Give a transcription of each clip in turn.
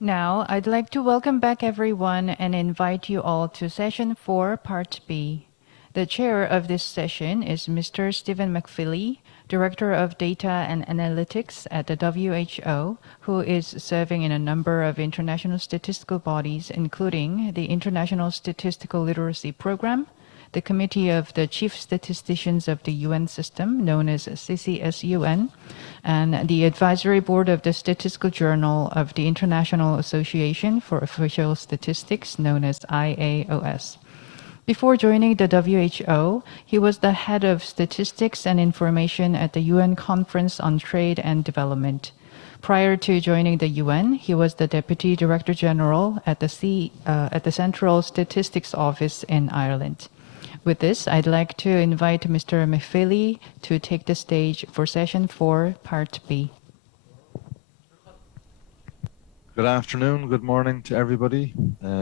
Now, I'd like to welcome back everyone and invite you all to Session 4, Part B. The chair of this session is Mr. Stephen MacFeely, Director of Data and Analytics at the WHO, who is serving in a number of international statistical bodies, including the International Statistical Literacy Program, the Committee of the Chief Statisticians of the UN System, known as CCSUN, and the Advisory Board of the Statistical-General of the International Association for Official Statistics, known as IAOS. Before joining the WHO, he was the head of statistics and information at the UN Conference on Trade and Development. Prior to joining the UN, he was the Deputy Director General at the Central Statistics Office in Ireland. With this, I'd like to invite Mr. MacFeely to take the stage for Session 4, Part B. Good afternoon, good morning to everybody.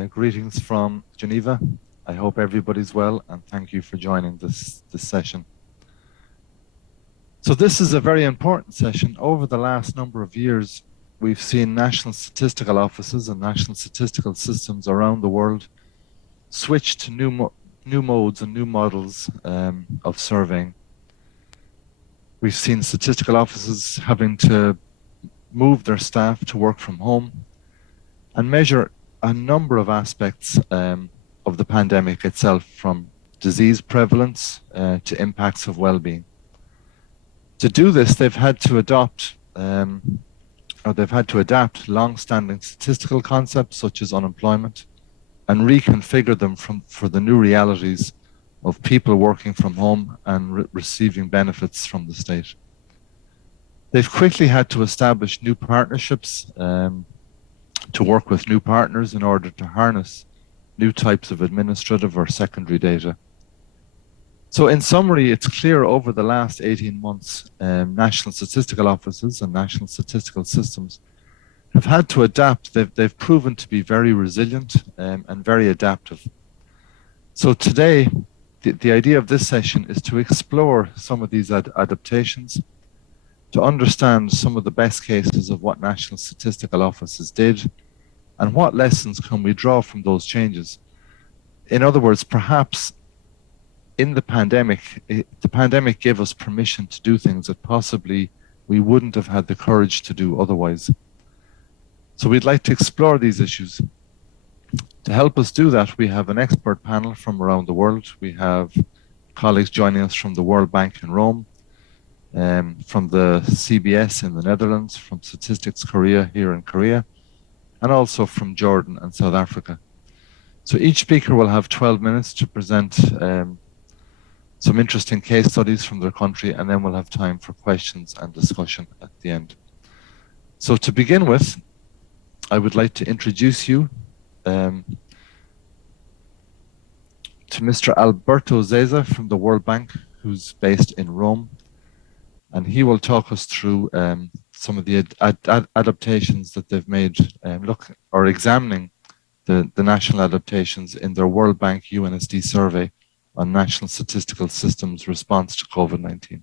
Greetings from Geneva. I hope everybody's well, and thank you for joining this session. So this is a very important session. Over the last number of years, we've seen national statistical offices and national statistical systems around the world switch to new modes and new models of surveying. We've seen statistical offices having to move their staff to work from home and measure a number of aspects of the pandemic itself, from disease prevalence to impacts of well-being. To do this, they've had to adapt long-standing statistical concepts such as unemployment and reconfigure them for the new realities of people working from home and receiving benefits from the state. They've quickly had to establish new partnerships to work with new partners in order to harness new types of administrative or secondary data. So in summary, it's clear over the last 18 months, national statistical offices and national statistical systems have had to adapt. They've proven to be very resilient and very adaptive. So today, the idea of this session is to explore some of these adaptations, to understand some of the best cases of what national statistical offices did, and what lessons can we draw from those changes. In other words, perhaps in the pandemic gave us permission to do things that possibly we wouldn't have had the courage to do otherwise. So we'd like to explore these issues. To help us do that, we have an expert panel from around the world. We have colleagues joining us from the World Bank in Rome, from the CBS in the Netherlands, from Statistics Korea here in Korea, and also from Jordan and South Africa. So each speaker will have 12 minutes to present some interesting case studies from their country, and then we'll have time for questions and discussion at the end. So to begin with, I would like to introduce you to Mr. Alberto Zeza from the World Bank, who's based in Rome, and he will talk us through some of the adaptations that they've made, examining the national adaptations in their World Bank UNSD survey on national statistical systems response to COVID-19.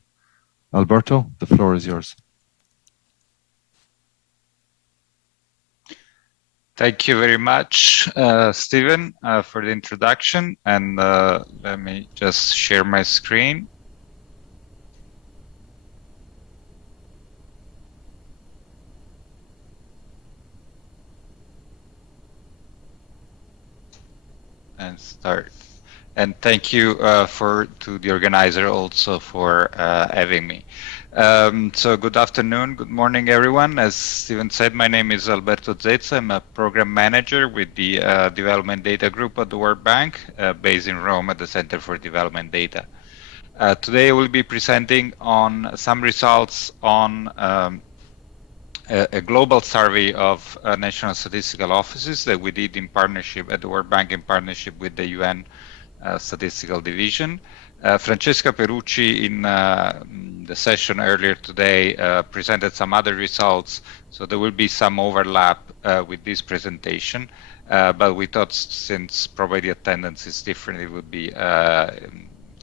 Alberto, the floor is yours. Thank you very much, Stephen, for the introduction. And let me just share my screen. And start. And thank you to the organizer also for having me. So good afternoon, good morning, everyone. As Stephen said, my name is Alberto Zeza. I'm a program manager with the Development Data Group at the World Bank, based in Rome at the Center for Development Data. Today I will be presenting on some results on a global survey of national statistical offices that we did in partnership at the World Bank in partnership with the UN Statistical Division. Francesca Perucci in the session earlier today presented some other results, so there will be some overlap with this presentation, but we thought since probably the attendance is different, it would be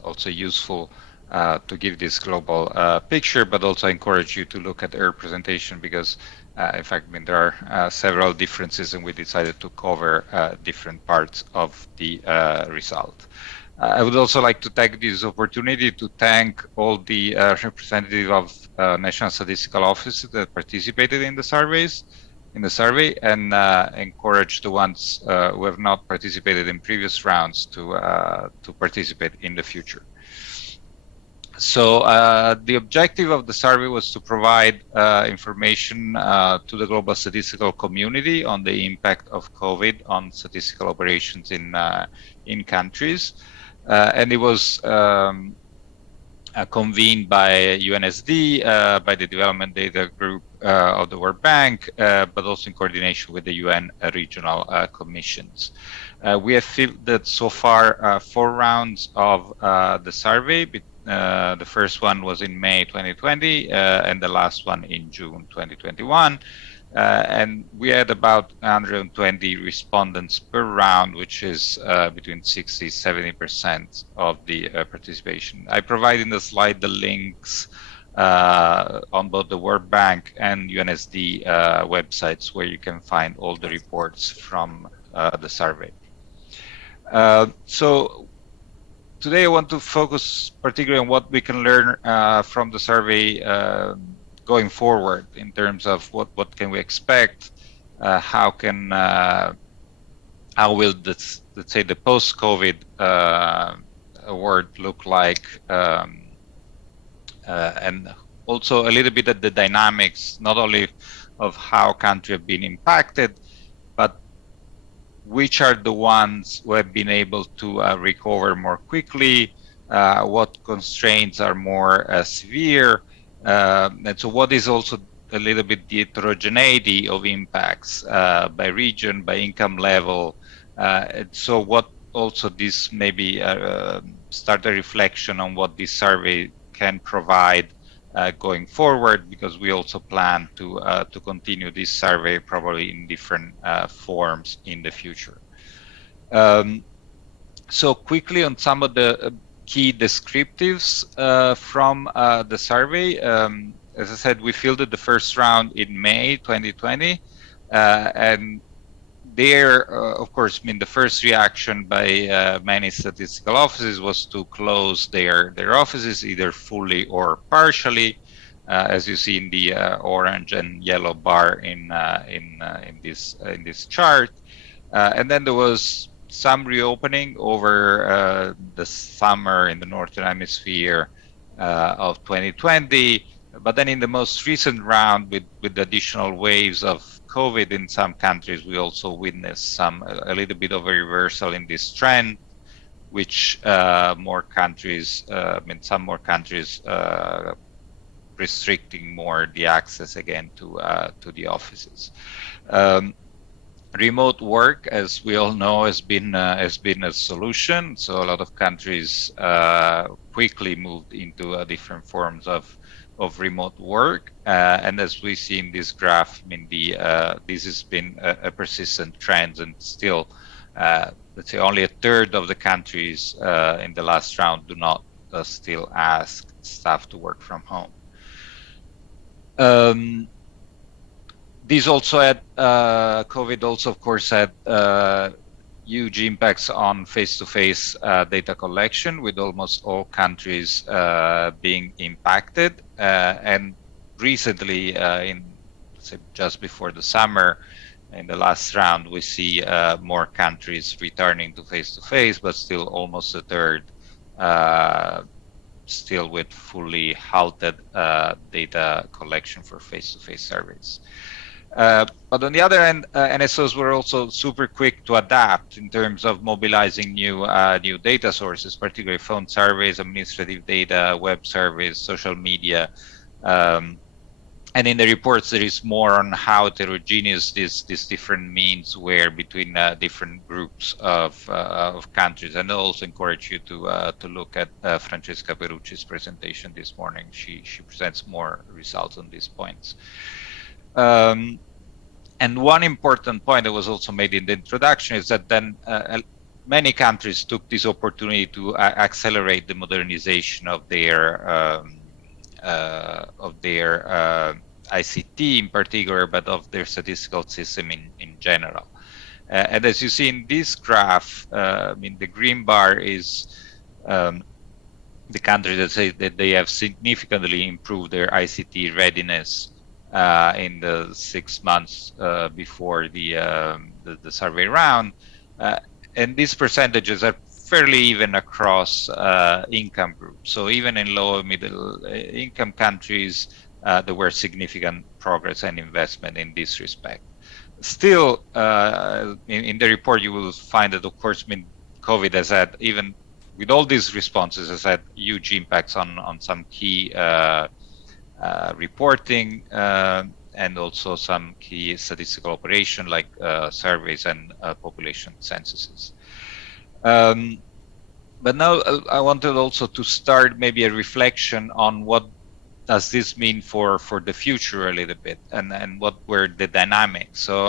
also useful to give this global picture, but also encourage you to look at her presentation because In fact, I mean, there are several differences, and we decided to cover different parts of the result. I would also like to take this opportunity to thank all the representatives of National Statistical Office that participated in the survey, and encourage the ones who have not participated in previous rounds to participate in the future. So the objective of the survey was to provide information to the global statistical community on the impact of COVID on statistical operations in countries. And it was convened by UNSD, by the Development Data Group of the World Bank, but also in coordination with the UN regional commissions. We have fielded so far 4 rounds of the survey. The first one was in May 2020, and the last one in June 2021. And we had about 120 respondents per round, which is between 60-70% of the participation. I provide in the slide the links on both the World Bank and UNSD websites, where you can find all the reports from the survey. So today I want to focus particularly on what we can learn from the survey going forward in terms of what can we expect, how will this, let's say, the post-COVID world look like, and also a little bit at the dynamics, not only of how countries have been impacted, but which are the ones who have been able to recover more quickly, what constraints are more severe, and so what is also a little bit the heterogeneity of impacts by region, by income level. And so what also this maybe start a reflection on what this survey can provide going forward, because we also plan to continue this survey probably in different forms in the future. So quickly on some of the key descriptives from the survey. As I said, we fielded the first round in May 2020, and there, of course, I mean, the first reaction by many statistical offices was to close their offices, either fully or partially, as you see in the orange and yellow bar in this chart. And then there was some reopening over the summer in the Northern Hemisphere of 2020. But then in the most recent round, with the additional waves of COVID in some countries, we also witnessed a little bit of a reversal in this trend, which some more countries restricting more the access again to the offices. Remote work, as we all know, has been a solution. So a lot of countries quickly moved into different forms of remote work, and as we see in this graph, I mean, this has been a persistent trend, and still, let's say, only a third of the countries in the last round do not still ask staff to work from home. These also had, COVID also, of course, had huge impacts on face-to-face data collection, with almost all countries being impacted. And recently, say just before the summer, in the last round, we see more countries returning to face-to-face, but still almost a third still with fully halted data collection for face-to-face surveys. But on the other hand, NSOs were also super quick to adapt in terms of mobilizing new data sources, particularly phone surveys, administrative data, web surveys, social media. And in the reports, there is more on how heterogeneous these different means were between different groups of countries. And I also encourage you to look at Francesca Perucci's presentation this morning. She presents more results on these points. And one important point that was also made in the introduction is that then many countries took this opportunity to accelerate the modernization of their ICT in particular, but of their statistical system in general. And as you see in this graph, I mean, the green bar is the countries that say that they have significantly improved their ICT readiness in the 6 months before the survey round, and these percentages are fairly even across income groups. So even in low and middle income countries, there were significant progress and investment in this respect. Still, in the report, you will find that, of course, I mean, COVID has had, even with all these responses, has had huge impacts on some key reporting and also some key statistical operation like surveys and population censuses. But now I wanted also to start maybe a reflection on what does this mean for the future a little bit, and what were the dynamics. So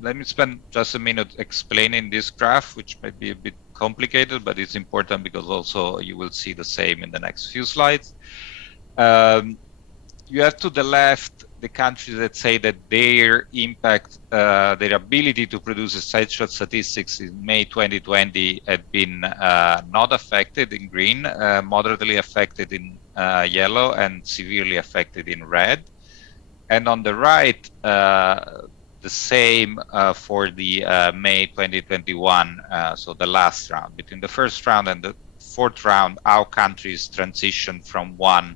let me spend just a minute explaining this graph, which might be a bit complicated, but it's important because also you will see the same in the next few slides. You have to the left the countries that say that their impact, their ability to produce essential statistics in May 2020 had been not affected in green, moderately affected in yellow, and severely affected in red. And on the right, the same for the May 2021, so the last round. Between the first round and the fourth round, how countries transition from one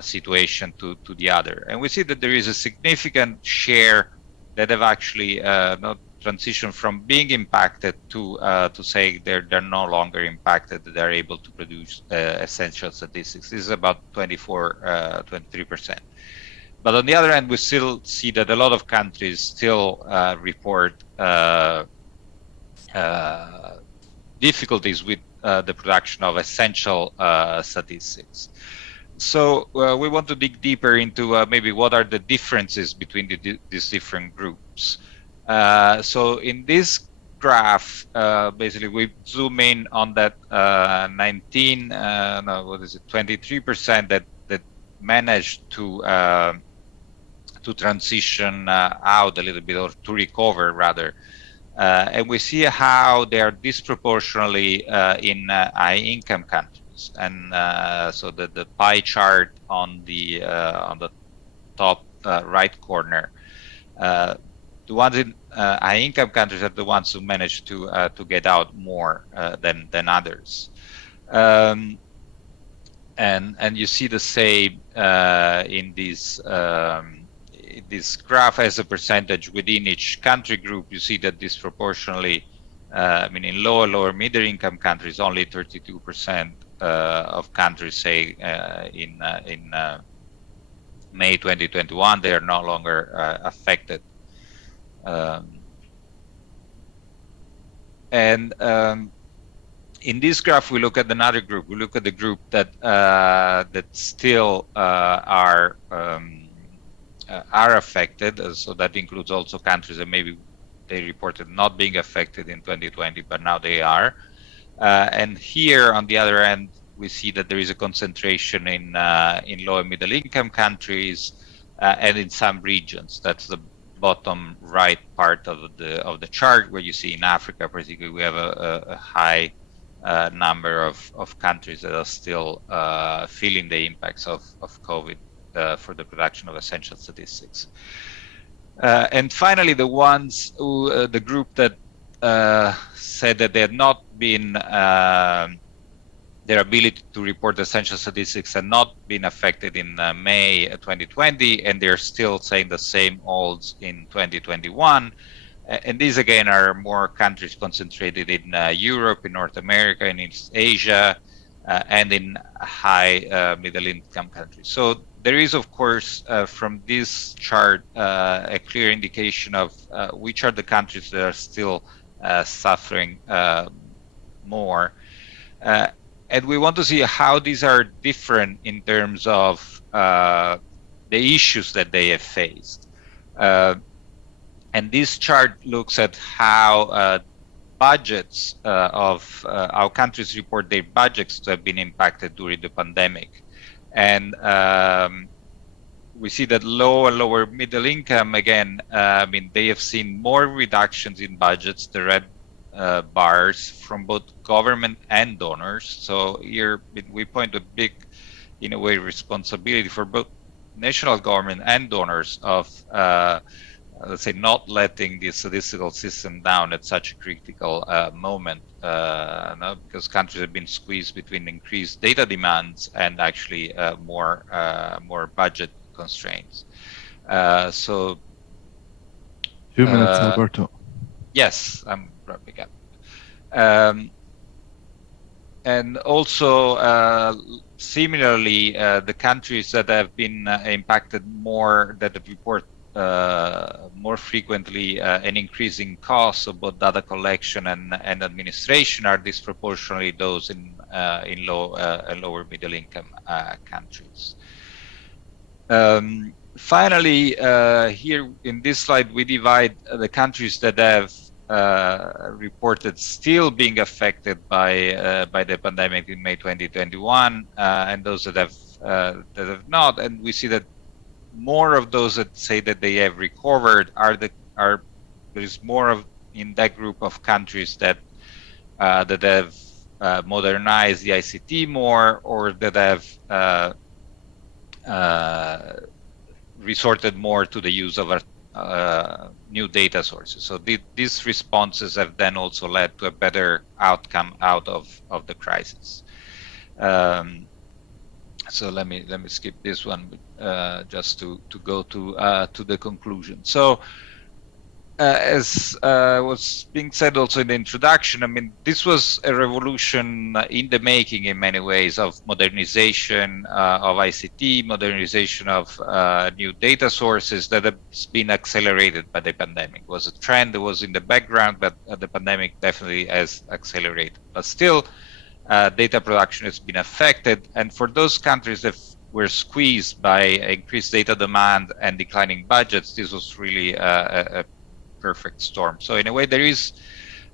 situation to the other. And we see that there is a significant share that have actually not transitioned from being impacted to say they're no longer impacted, that they're able to produce essential statistics. This is about 23%. But on the other hand, we still see that a lot of countries still report difficulties with the production of essential statistics. So we want to dig deeper into maybe what are the differences between these different groups. So in this graph, basically we zoom in on that 23% that managed to transition out a little bit, or to recover rather. And we see how they are disproportionately in high-income countries. And so the pie chart on the top right corner, the ones in high-income countries are the ones who manage to get out more than others. And you see the same in this graph as a percentage within each country group. You see that disproportionately, I mean, in lower middle income countries, only 32% of countries say in May 2021 they are no longer affected. In this graph, we look at another group. We look at the group that still are affected. So that includes also countries that maybe they reported not being affected in 2020, but now they are. And here, on the other end, we see that there is a concentration in low and middle income countries and in some regions. That's the bottom right part of the chart, where you see in Africa, particularly, we have a high number of countries that are still feeling the impacts of COVID for the production of essential statistics. And finally, the ones who, the group that said that they had not been, their ability to report essential statistics had not been affected in May 2020, and they're still saying the same holds in 2021. And these again are more countries concentrated in Europe, in North America, in East Asia, and in high middle income countries. So there is, of course, from this chart, a clear indication of which are the countries that are still suffering more. And we want to see how these are different in terms of the issues that they have faced. And this chart looks at how budgets of how countries report their budgets to have been impacted during the pandemic. And we see that low and lower middle income, again, I mean, they have seen more reductions in budgets, the red bars, from both government and donors. So here we point a big, in a way, responsibility for both national government and donors of, let's say, not letting the statistical system down at such a critical moment, no, because countries have been squeezed between increased data demands and actually more budget constraints. So 2 minutes, Alberto. yes, I'm wrapping up. And also, similarly, the countries that have been impacted more, that report more frequently an increasing costs of both data collection and administration are disproportionately those in low and lower middle income countries. Finally, here in this slide, we divide the countries that have reported still being affected by the pandemic in May 2021, and those that have not. And we see that more of those that say that they have recovered there is more of in that group of countries that have modernized the ICT more, or that have resorted more to the use of new data sources. So these responses have then also led to a better outcome out of the crisis. So let me skip this one just to go to the conclusion. So as was being said also in the introduction, I mean, this was a revolution in the making in many ways, of modernization of ICT, modernization of new data sources that has been accelerated by the pandemic. It was a trend that was in the background, but the pandemic definitely has accelerated. But still, data production has been affected, and for those countries that were squeezed by increased data demand and declining budgets, this was really a perfect storm. So in a way, there is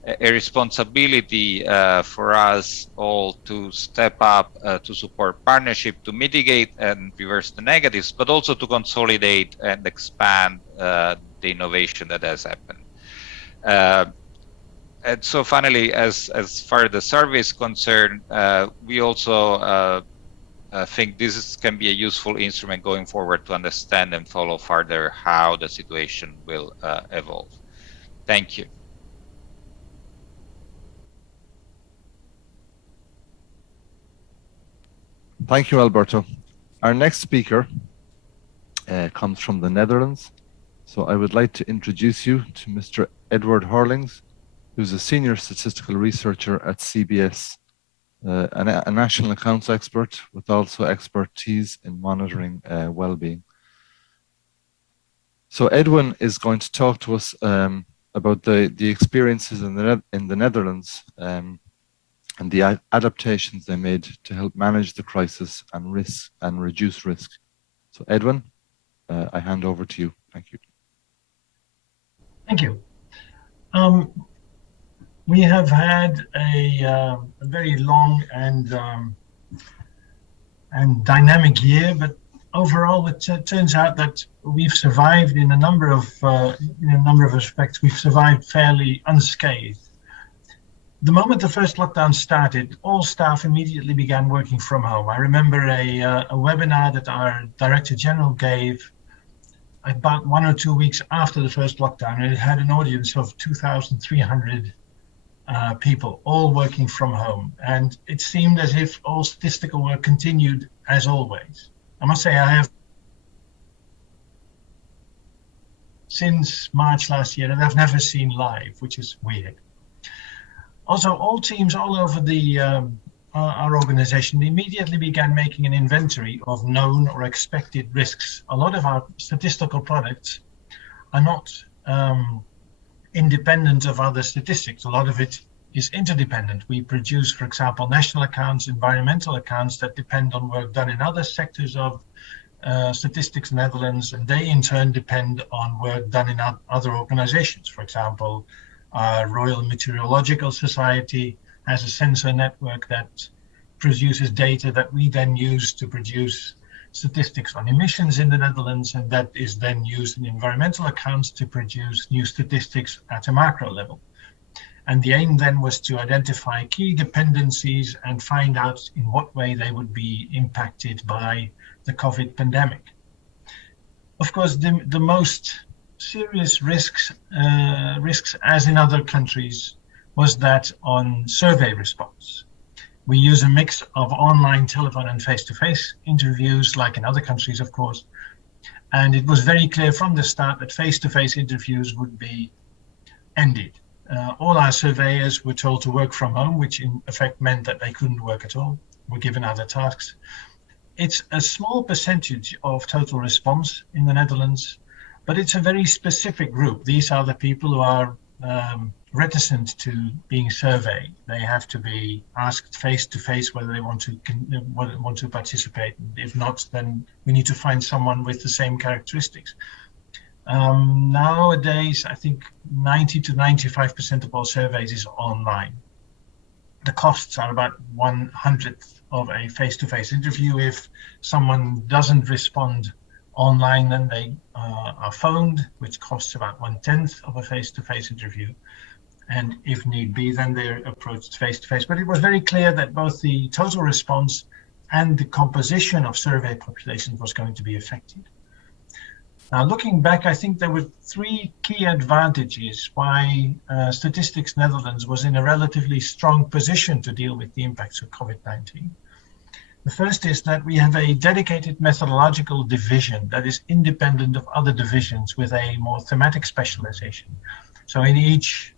a responsibility for us all to step up to support partnership, to mitigate and reverse the negatives, but also to consolidate and expand the innovation that has happened. And so finally, as far as the survey is concerned, we also think this can be a useful instrument going forward to understand and follow further how the situation will evolve. Thank you. Thank you, Alberto. Our next speaker comes from the Netherlands. So I would like to introduce you to Mr. Edward Hurlings, who's a senior statistical researcher at CBS, a national accounts expert with also expertise in monitoring well-being. So Edwin is going to talk to us about the experiences in the Netherlands and the adaptations they made to help manage the crisis and reduce risk. So Edwin, I hand over to you. Thank you. Thank you. We have had a very long and dynamic year, but overall, it turns out that we've survived in a number of respects. We've survived fairly unscathed. The moment the first lockdown started, all staff immediately began working from home. I remember a webinar that our Director General gave about 1 or 2 weeks after the first lockdown, and it had an audience of 2,300 people, all working from home. And it seemed as if all statistical work continued as always. I must say I have, since March last year, and I've never seen live, which is weird. Also, all teams all over our organization immediately began making an inventory of known or expected risks. A lot of our statistical products are not independent of other statistics. A lot of it is interdependent. We produce, for example, national accounts, environmental accounts that depend on work done in other sectors of Statistics Netherlands, and they in turn depend on work done in other organizations. For example, our Royal Meteorological Society has a sensor network that produces data that we then use to produce statistics on emissions in the Netherlands, and that is then used in environmental accounts to produce new statistics at a macro level. And the aim then was to identify key dependencies and find out in what way they would be impacted by the COVID pandemic. Of course, the most serious risks, as in other countries, was that on survey response. We use a mix of online, telephone, and face-to-face interviews, like in other countries, of course. And it was very clear from the start that face-to-face interviews would be ended. All our surveyors were told to work from home, which in effect meant that they couldn't work at all, were given other tasks. It's a small percentage of total response in the Netherlands, but it's a very specific group. These are the people who are reticent to being surveyed. They have to be asked face-to-face whether they want to participate. If not, then we need to find someone with the same characteristics. Nowadays, I think 90 to 95% of all surveys is online. The costs are about 1/100th of a face-to-face interview. If someone doesn't respond online, then they are phoned, which costs about 1/10 of a face-to-face interview. And if need be, then they're approached face-to-face. But it was very clear that both the total response and the composition of survey populations was going to be affected. Now, looking back, I think there were three key advantages why Statistics Netherlands was in a relatively strong position to deal with the impacts of COVID-19. The first is that we have a dedicated methodological division that is independent of other divisions with a more thematic specialization. So in each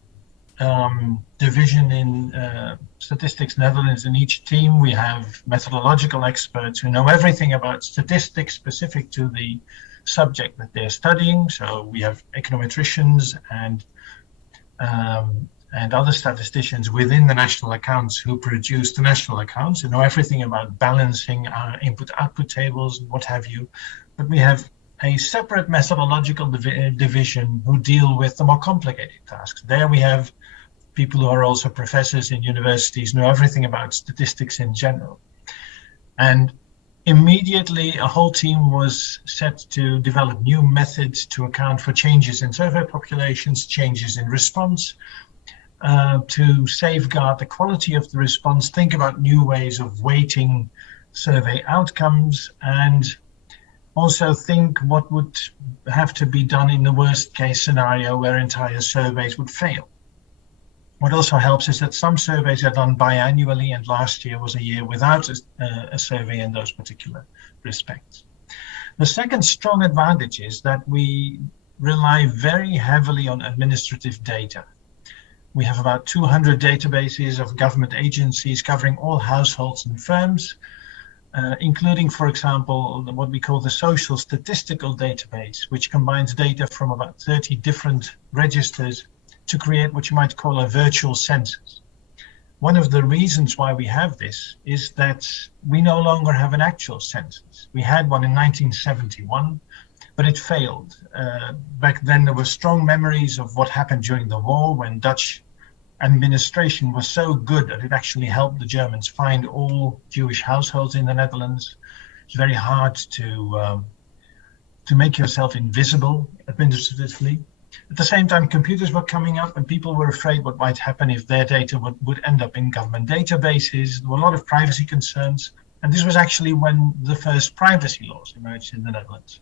division in Statistics Netherlands, in each team, we have methodological experts who know everything about statistics specific to the subject that they're studying. So we have econometricians and other statisticians within the national accounts who produce the national accounts and know everything about balancing our input-output tables and what have you. But we have a separate methodological division who deal with the more complicated tasks. There we have people who are also professors in universities, know everything about statistics in general. And immediately a whole team was set to develop new methods to account for changes in survey populations, changes in response, to safeguard the quality of the response, think about new ways of weighting survey outcomes, and also think what would have to be done in the worst case scenario where entire surveys would fail. What also helps is that some surveys are done biannually, and last year was a year without a survey in those particular respects. The second strong advantage is that we rely very heavily on administrative data. We have about 200 databases of government agencies covering all households and firms, including, for example, what we call the social statistical database, which combines data from about 30 different registers to create what you might call a virtual census. One of the reasons why we have this is that we no longer have an actual census. We had one in 1971, but it failed. Back then there were strong memories of what happened during the war when Dutch administration was so good that it actually helped the Germans find all Jewish households in the Netherlands. It's very hard to make yourself invisible administratively. At the same time, computers were coming up and people were afraid what might happen if their data would end up in government databases. There were a lot of privacy concerns. And this was actually when the first privacy laws emerged in the Netherlands.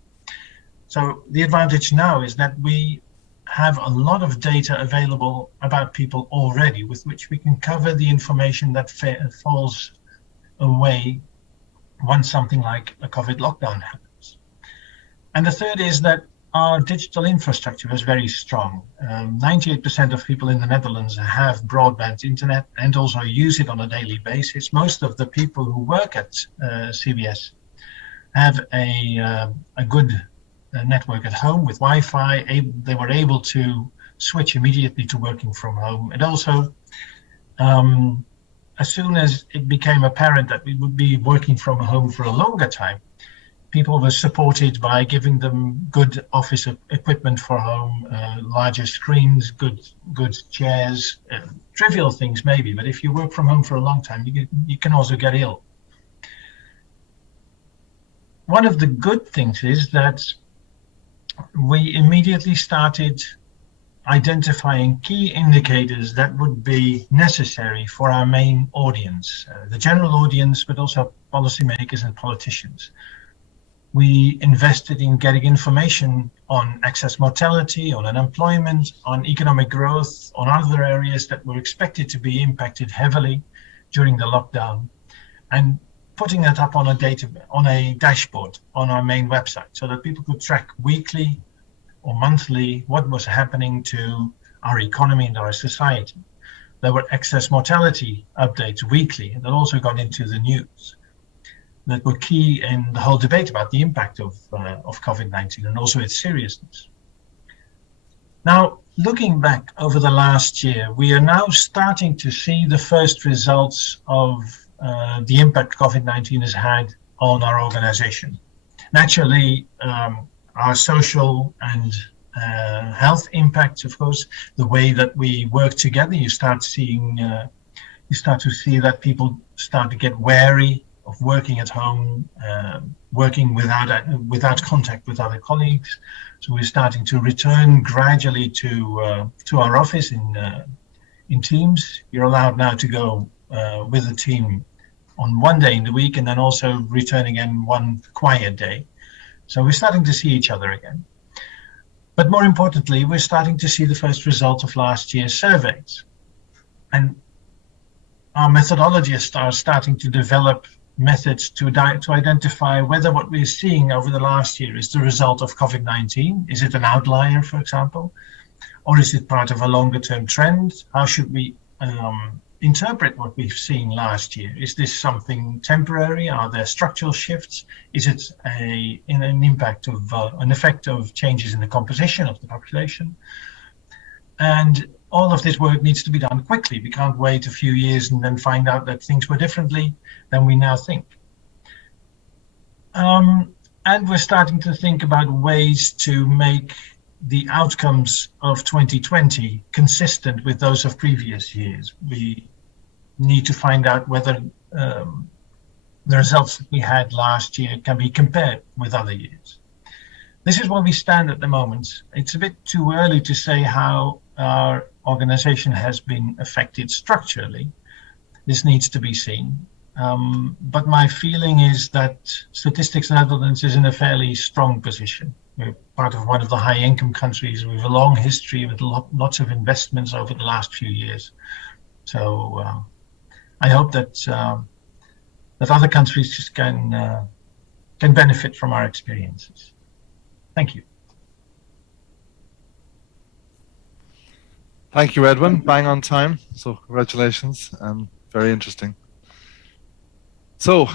So the advantage now is that we have a lot of data available about people already, with which we can cover the information that falls away once something like a COVID lockdown happens. And the third is that our digital infrastructure is very strong. 98% of people in the Netherlands have broadband internet and also use it on a daily basis. Most of the people who work at CBS have a good network at home with Wi-Fi. They were able to switch immediately to working from home. And also, as soon as it became apparent that we would be working from home for a longer time, people were supported by giving them good office equipment for home, larger screens, good chairs, trivial things maybe, but if you work from home for a long time, you can also get ill. one of the good things is that we immediately started identifying key indicators that would be necessary for our main audience, the general audience, but also policymakers and politicians. We invested in getting information on excess mortality, on unemployment, on economic growth, on other areas that were expected to be impacted heavily during the lockdown, and putting that up on a dashboard on our main website so that people could track weekly or monthly what was happening to our economy and our society. There were excess mortality updates weekly that also got into the news, that were key in the whole debate about the impact of COVID-19 and also its seriousness. Now, looking back over the last year, we are now starting to see the first results of the impact COVID-19 has had on our organization. Naturally, our social and health impacts, of course, the way that we work together, you start to see that people start to get wary of working at home, working without contact with other colleagues. So we're starting to return gradually to our office in teams. You're allowed now to go with the team on one day in the week, and then also return again one quiet day. So we're starting to see each other again. But more importantly, we're starting to see the first results of last year's surveys. And our methodologists are starting to develop methods to identify whether what we're seeing over the last year is the result of COVID-19. Is it an outlier, for example? Or is it part of a longer term trend? How should we interpret what we've seen last year? Is this something temporary? Are there structural shifts? Is it an effect of changes in the composition of the population? And all of this work needs to be done quickly. We can't wait a few years and then find out that things were differently than we now think. And we're starting to think about ways to make the outcomes of 2020 consistent with those of previous years. We need to find out whether the results that we had last year can be compared with other years. This is where we stand at the moment. It's a bit too early to say how our organization has been affected structurally. This needs to be seen. But my feeling is that Statistics Netherlands is in a fairly strong position. We're part of one of the high-income countries with a long history with lots of investments over the last few years. So I hope that other countries can benefit from our experiences. Thank you. Thank you, Edwin. Bang on time. So congratulations. Very interesting. So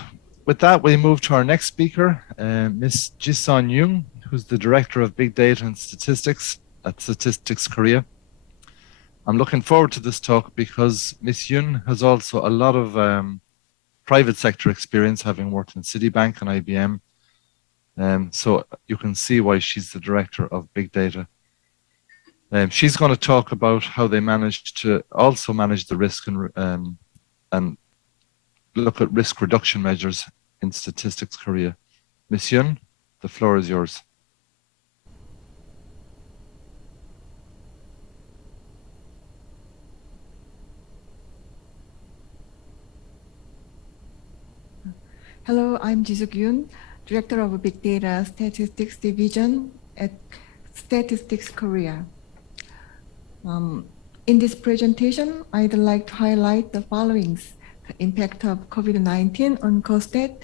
with that, we move to our next speaker, Ms. Jisook Yoon, who's the Director of Big Data and Statistics at Statistics Korea. I'm looking forward to this talk because Ms. Yoon has also a lot of private sector experience, having worked in Citibank and IBM. So you can see why she's the Director of Big Data. She's going to talk about how they managed to also manage the risk and look at risk reduction measures in Statistics Korea. Ms. Yoon, the floor is yours. Hello, I'm Jisook Yoon, Director of Big Data Statistics Division at Statistics Korea. In this presentation, I'd like to highlight the following: the impact of COVID-19 on COSTAT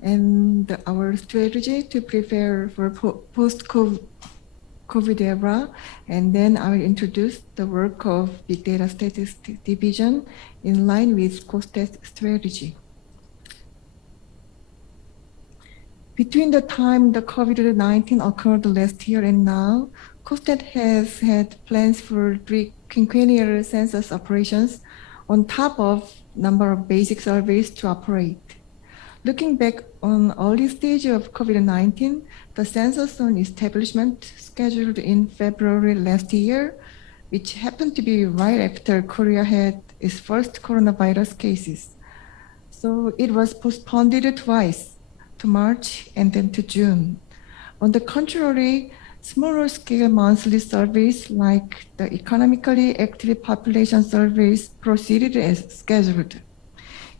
and our strategy to prepare for post-COVID era. And then I will introduce the work of Big Data Statistics Division in line with COSTAT strategy. Between the time the COVID-19 occurred last year and now, COSTAT has had plans for 3 quinquennial census operations on top of number of basic surveys to operate. Looking back on early stage of COVID-19, the census on establishment scheduled in February last year, which happened to be right after Korea had its first coronavirus cases. So it was postponed twice. to March and then to June. On the contrary, smaller scale monthly surveys like the economically active population surveys proceeded as scheduled.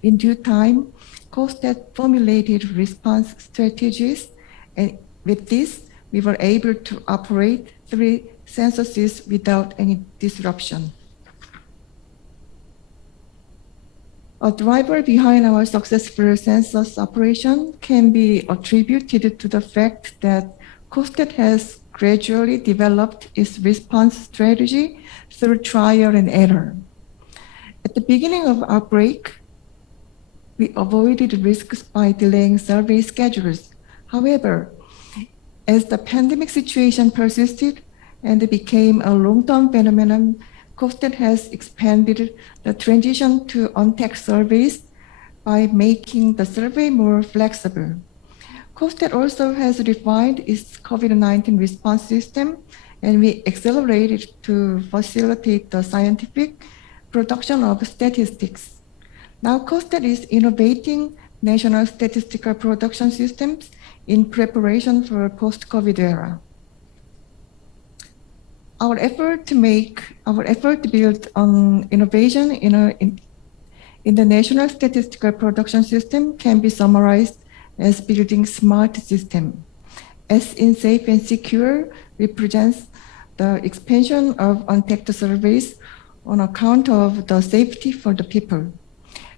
In due time, COSTAT formulated response strategies, and with this, we were able to operate 3 censuses without any disruption. A driver behind our successful census operation can be attributed to the fact that COSTAT has gradually developed its response strategy through trial and error. At the beginning of outbreak, we avoided risks by delaying survey schedules. However, as the pandemic situation persisted and became a long-term phenomenon, COSTAT has expanded the transition to untagged surveys by making the survey more flexible. COSTAT also has refined its COVID-19 response system, and we accelerated to facilitate the scientific production of statistics. Now COSTAT is innovating national statistical production systems in preparation for post-COVID era. Our effort to build on innovation in the national statistical production system can be summarized as building smart system. S in safe and secure represents the expansion of untagged surveys on account of the safety for the people.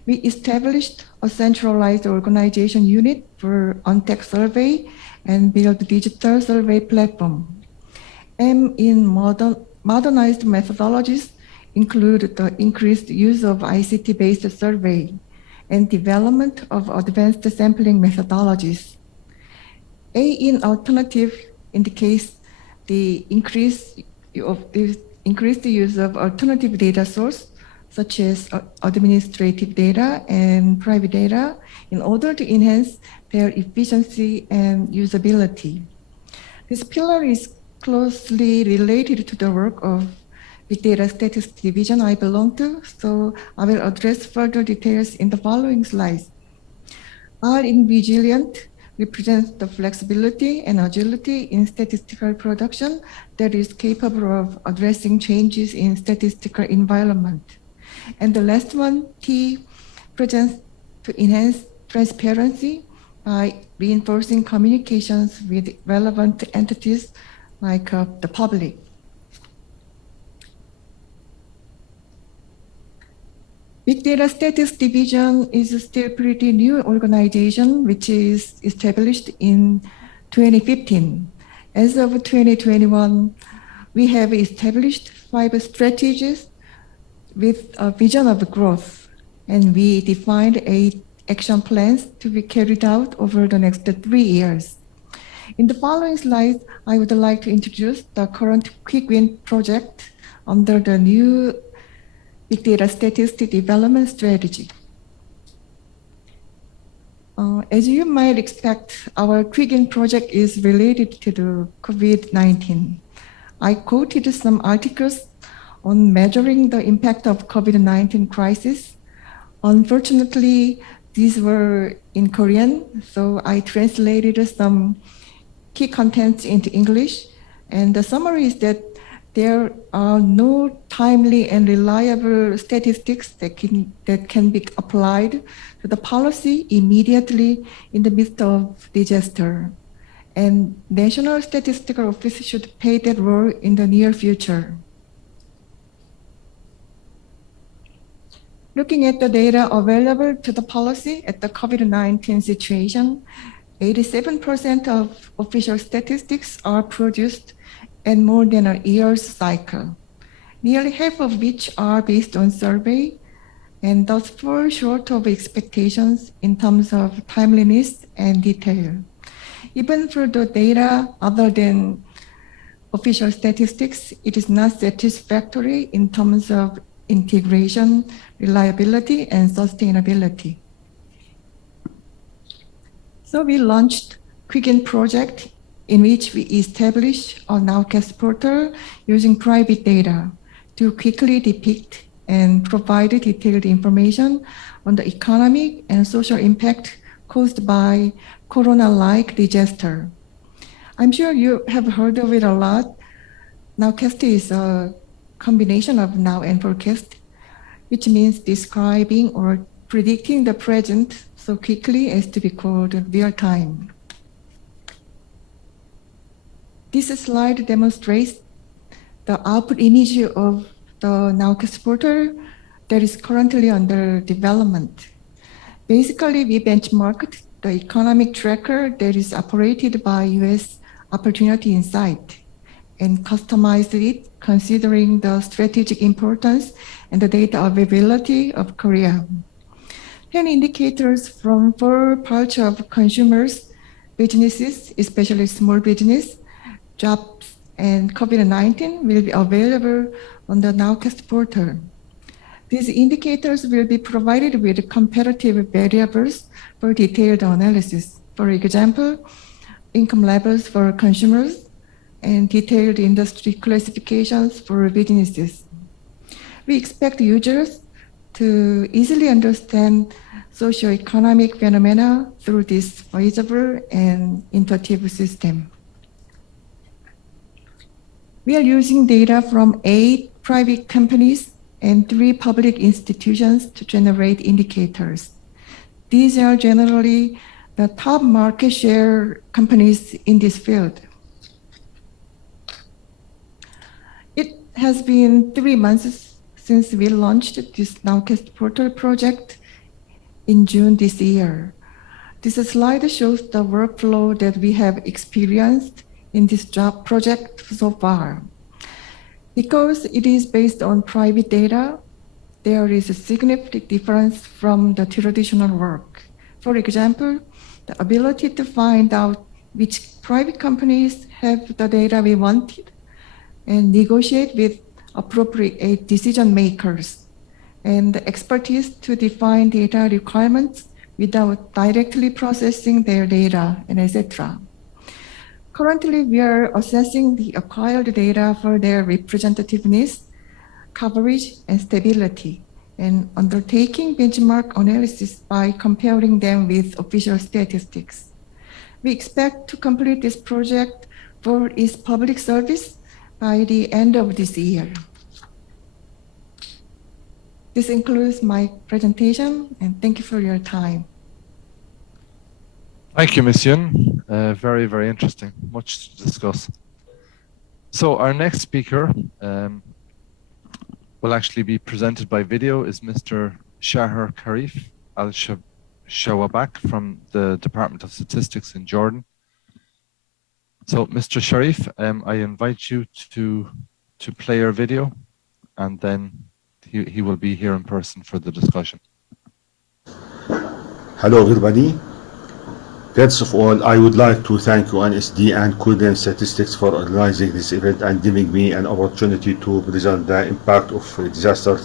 We established a centralized organization unit for untagged survey and built a digital survey platform. M in modernized methodologies include the increased use of ICT-based survey and development of advanced sampling methodologies. A in alternative indicates the increased use of alternative data source, such as administrative data and private data, in order to enhance their efficiency and usability. This pillar is closely related to the work of Big Data Statistics Division I belong to, so I will address further details in the following slides. R in resilient represents the flexibility and agility in statistical production that is capable of addressing changes in statistical environment. And the last one, T, presents to enhance transparency by reinforcing communications with relevant entities like the public. Big Data Statistics Division is still pretty new organization, which is established in 2015. As of 2021, we have established 5 strategies with a vision of growth, and we defined 8 action plans to be carried out over the next 3 years. In the following slides, I would like to introduce the current Quick Win project under the new Big Data Statistics Development Strategy. As you might expect, our Quick Win project is related to the COVID-19. I quoted some articles on measuring the impact of COVID-19 crisis. Unfortunately, these were in Korean, so I translated some key contents into English. And the summary is that there are no timely and reliable statistics that can be applied to the policy immediately in the midst of disaster. And National Statistical Office should play that role in the near future. Looking at the data available to the policy at the COVID-19 situation, 87% of official statistics are produced in more than a year's cycle, nearly half of which are based on survey, and thus fall short of expectations in terms of timeliness and detail. Even for the data other than official statistics, it is not satisfactory in terms of integration, reliability, and sustainability. So we launched Quick Win project, in which we established a Nowcast portal using private data to quickly depict and provide detailed information on the economic and social impact caused by corona-like disaster. I'm sure you have heard of it a lot. Nowcast is a combination of now and forecast, which means describing or predicting the present so quickly as to be called real time. This slide demonstrates the output image of the Nowcast portal that is currently under development. Basically, we benchmarked the economic tracker that is operated by US Opportunity Insight and customized it considering the strategic importance and the data availability of Korea. 10 indicators from 4 parts of consumers, businesses, especially small business, jobs, and COVID-19 will be available on the Nowcast portal. These indicators will be provided with comparative variables for detailed analysis. For example, income levels for consumers and detailed industry classifications for businesses. We expect users to easily understand socioeconomic phenomena through this visible and intuitive system. We are using data from 8 private companies and 3 public institutions to generate indicators. These are generally the top market share companies in this field. It has been 3 months since we launched this Nowcast portal project in June this year. This slide shows the workflow that we have experienced in this job project so far. Because it is based on private data, there is a significant difference from the traditional work. For example, the ability to find out which private companies have the data we wanted and negotiate with appropriate decision makers, and the expertise to define data requirements without directly processing their data, and etc. Currently, we are assessing the acquired data for their representativeness, coverage, and stability, and undertaking benchmark analysis by comparing them with official statistics. We expect to complete this project for its public service by the end of this year. This concludes my presentation, and thank you for your time. Thank you, Ms. Yoon. Very, very interesting. Much to discuss. So our next speaker will actually be presented by video is Mr. Shaher Khalaf al-SHAWABKAH from the Department of Statistics in Jordan. So, Mr. Sharif, I invite you to play your video, and then he will be here in person for the discussion. Hello, everybody. First of all, I would like to thank UNSD and Korean Statistics for organizing this event and giving me an opportunity to present the impact of disaster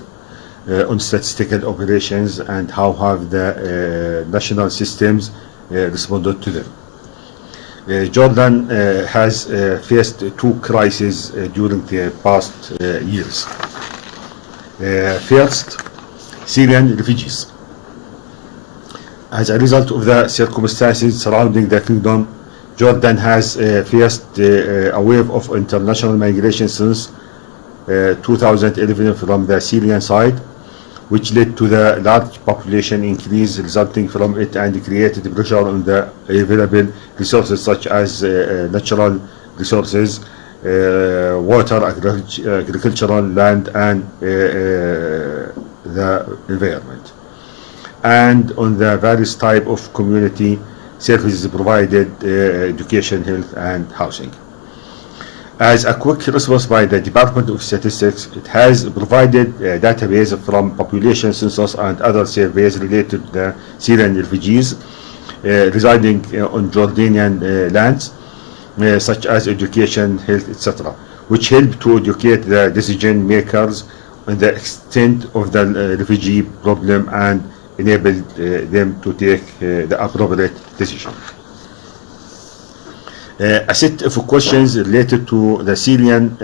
on statistical operations and how have the national systems responded to them. Jordan has faced 2 crises during the past years. First, Syrian refugees. As a result of the circumstances surrounding the kingdom, Jordan has faced a wave of international migration since 2011 from the Syrian side, which led to the large population increase resulting from it and created pressure on the available resources such as natural resources, water, agricultural land, and the environment, and on the various type of community services provided, education, health, and housing. As a quick response by the Department of Statistics, it has provided a database from population census and other surveys related to the Syrian refugees residing on Jordanian lands, such as education, health, etc., which help to educate the decision makers on the extent of the refugee problem and enable them to take the appropriate decision. A set of questions related to the Syrian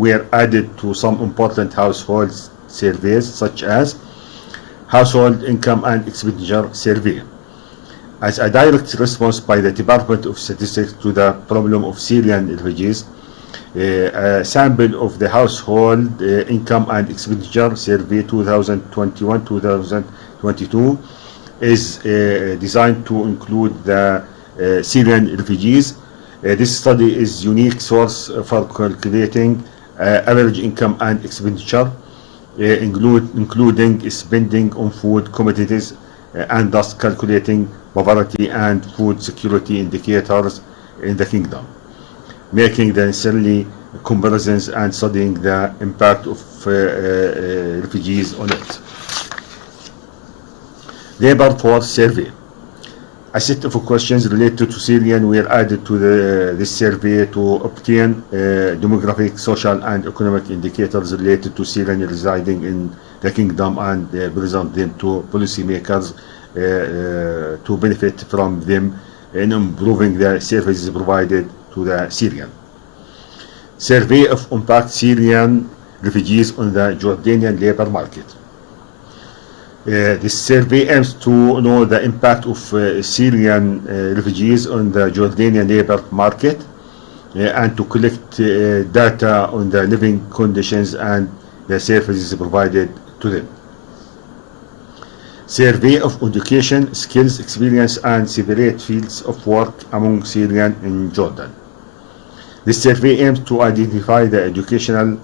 were added to some important household surveys, such as household income and expenditure survey, As a direct response by the Department of Statistics to the problem of Syrian refugees, a sample of the household income and expenditure survey 2021-2022 is designed to include the Syrian refugees. This study is a unique source for calculating average income and expenditure, including spending on food commodities, and thus calculating poverty and food security indicators in the kingdom, making the necessary comparisons and studying the impact of refugees on it. Labor force survey. A set of questions related to Syrian were added to this survey to obtain demographic, social, and economic indicators related to Syrian residing in the kingdom and present them to policymakers to benefit from them in improving the services provided to the Syrian. Survey of impact Syrian refugees on the Jordanian labor market. This survey aims to know the impact of Syrian refugees on the Jordanian labor market and to collect data on the living conditions and the services provided to them. Survey of education, skills, experience, and separate fields of work among Syrian in Jordan. This survey aims to identify the educational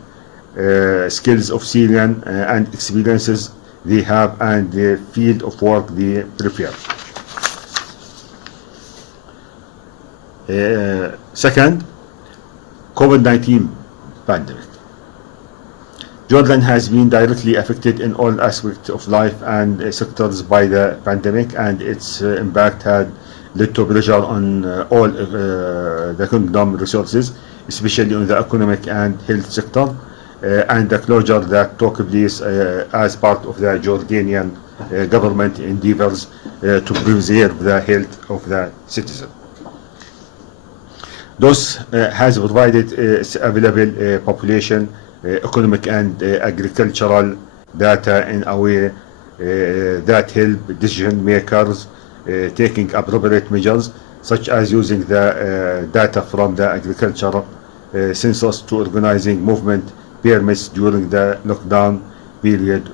skills of Syrian and experiences they have and the field of work they prefer. Second, COVID-19 pandemic. Jordan has been directly affected in all aspects of life and sectors by the pandemic, and its impact had led to pressure on all the kingdom resources, especially on the economic and health sector, and the closure that took place as part of the Jordanian government endeavors to preserve the health of the citizen. Thus has provided available population, economic and agricultural data in a way that help decision makers taking appropriate measures, such as using the data from the agricultural census to organizing movement permits during the lockdown period.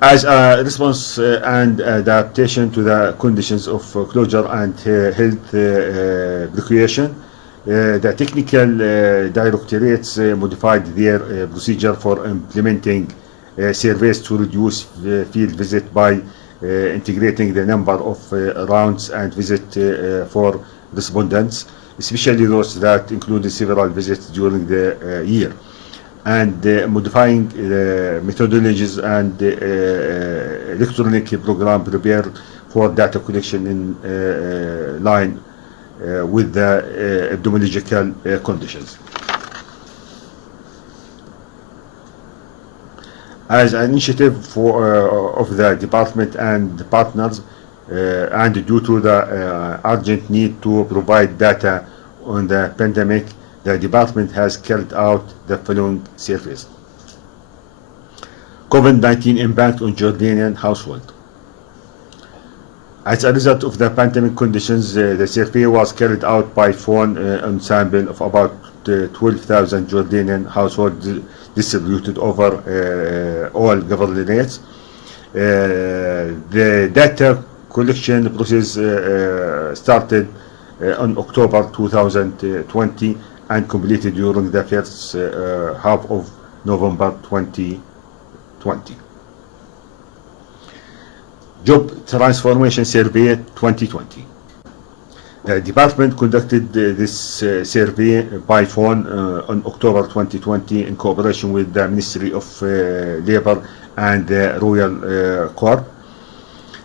As a response and adaptation to the conditions of closure and health precaution, the technical directorates modified their procedure for implementing surveys to reduce field visit by integrating the number of rounds and visits for respondents, especially those that included several visits during the year, and modifying methodologies and electronic program prepared for data collection in line with the epidemiological conditions. As an initiative of the department and partners, and due to the urgent need to provide data on the pandemic, the department has carried out the following surveys. COVID-19 impact on Jordanian household. As a result of the pandemic conditions, the survey was carried out by phone ensemble of about 12,000 Jordanian households distributed over all governorates. The data collection process started on October 2020 and completed during the first half of November 2020. Job Transformation Survey 2020. The department conducted this survey by phone on October 2020 in cooperation with the Ministry of Labor and the Royal Court.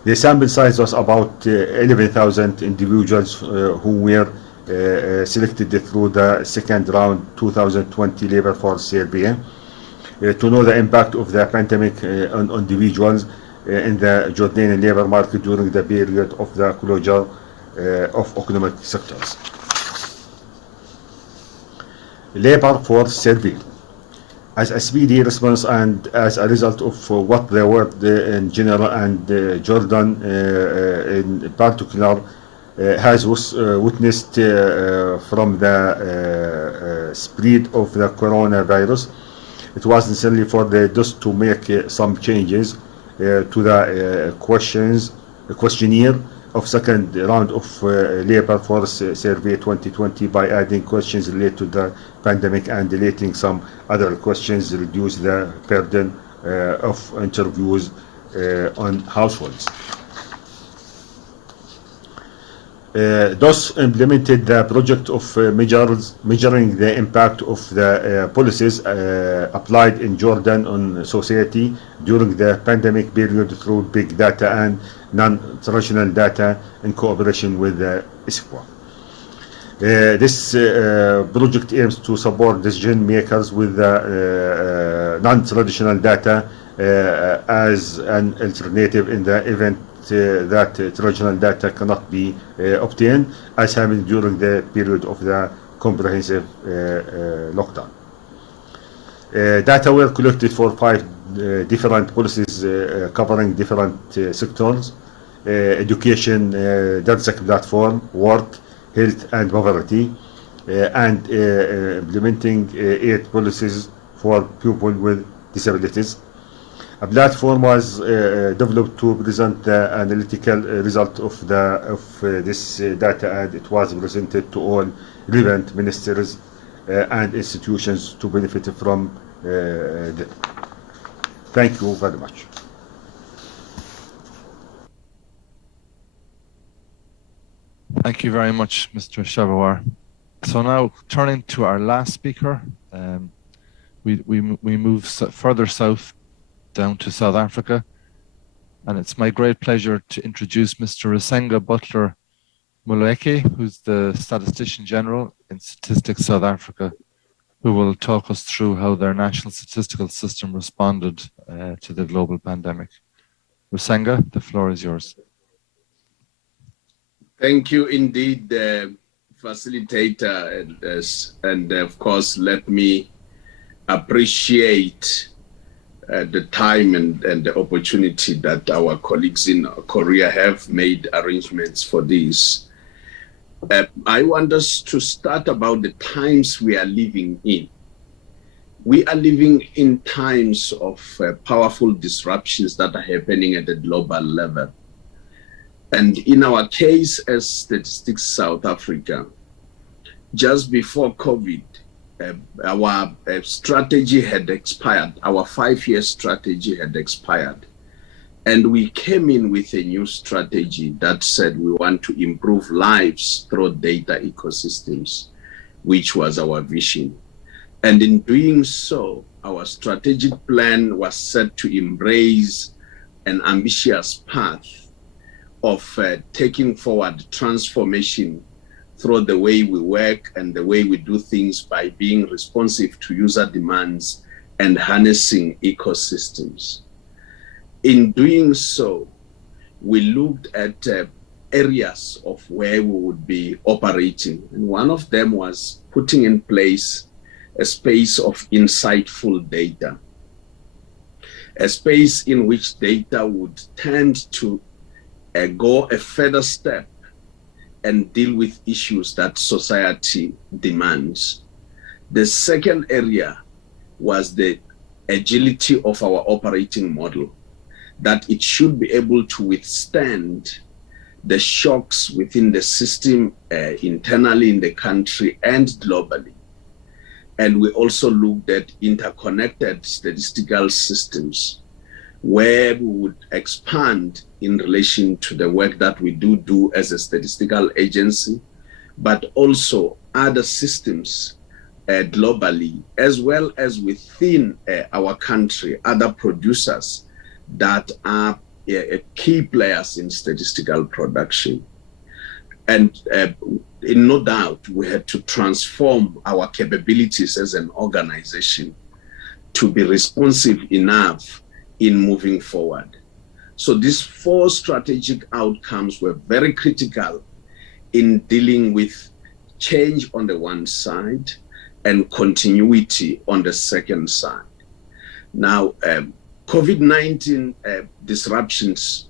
The sample size was about 11,000 individuals who were selected through the second round 2020 labor force survey to know the impact of the pandemic on individuals in the Jordanian labor market during the period of the closure of economic sectors. Labor force survey. as a speedy response and as a result of what the world in general and Jordan in particular has witnessed from the spread of the coronavirus. It was necessary for just to make some changes to the questionnaire of second round of labor force survey 2020 by adding questions related to the pandemic and deleting some other questions, reduce the burden of interviews on households. Thus implemented the project of measuring the impact of the policies applied in Jordan on society during the pandemic period through big data and non-traditional data in cooperation with the ISQA. This project aims to support decision makers with non-traditional data as an alternative in the event that traditional data cannot be obtained, as happened during the period of the comprehensive lockdown. Data were collected for 5 different policies covering different sectors: education, DARSEC platform, work, health and poverty, and implementing 8 policies for people with disabilities. A platform was developed to present the analytical result of this data, and it was presented to all relevant ministers and institutions to benefit from them. Thank you very much. Thank you very much, Mr. Shaher. So now, turning to our last speaker, we move further south down to South Africa, and it's my great pleasure to introduce Mr. Risenga Butler MALULEKE, who's the Statistician-General in Statistics South Africa, who will talk us through how their national statistical system responded to the global pandemic. Risenga, the floor is yours. Thank you indeed, facilitator, and of course, let me appreciate the time and the opportunity that our colleagues in Korea have made arrangements for this. I want us to start about the times we are living in. We are living in times of powerful disruptions that are happening at the global level. And in our case as Statistics South Africa, just before COVID, our strategy had expired. Our 5-year strategy had expired. And we came in with a new strategy that said we want to improve lives through data ecosystems, which was our vision. And in doing so, our strategic plan was set to embrace an ambitious path of taking forward transformation through the way we work and the way we do things by being responsive to user demands and harnessing ecosystems. In doing so, we looked at areas of where we would be operating. And one of them was putting in place a space of insightful data, a space in which data would tend to go a further step and deal with issues that society demands. The second area was the agility of our operating model, that it should be able to withstand the shocks within the system, internally in the country and globally. And we also looked at interconnected statistical systems, where we would expand in relation to the work that we do as a statistical agency, but also other systems globally, as well as within our country, other producers that are key players in statistical production. And in no doubt, we had to transform our capabilities as an organization to be responsive enough in moving forward. So these 4 strategic outcomes were very critical in dealing with change on the one side and continuity on the second side. Now, COVID-19 disruptions,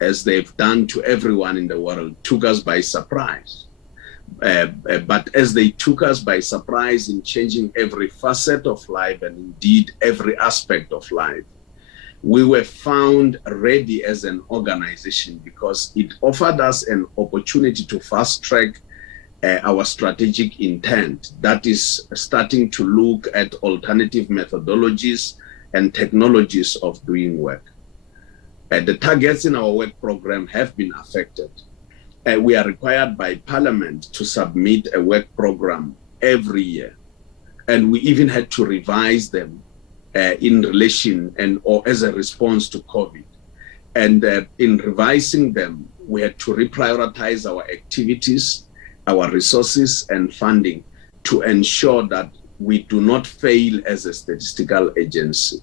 as they've done to everyone in the world, took us by surprise. But as they took us by surprise in changing every facet of life and indeed every aspect of life, we were found ready as an organization because it offered us an opportunity to fast track our strategic intent. That is starting to look at alternative methodologies and technologies of doing work. The targets in our work program have been affected. We are required by Parliament to submit a work program every year. And we even had to revise them in relation or as a response to COVID. And in revising them, we had to reprioritize our activities, our resources and funding to ensure that we do not fail as a statistical agency.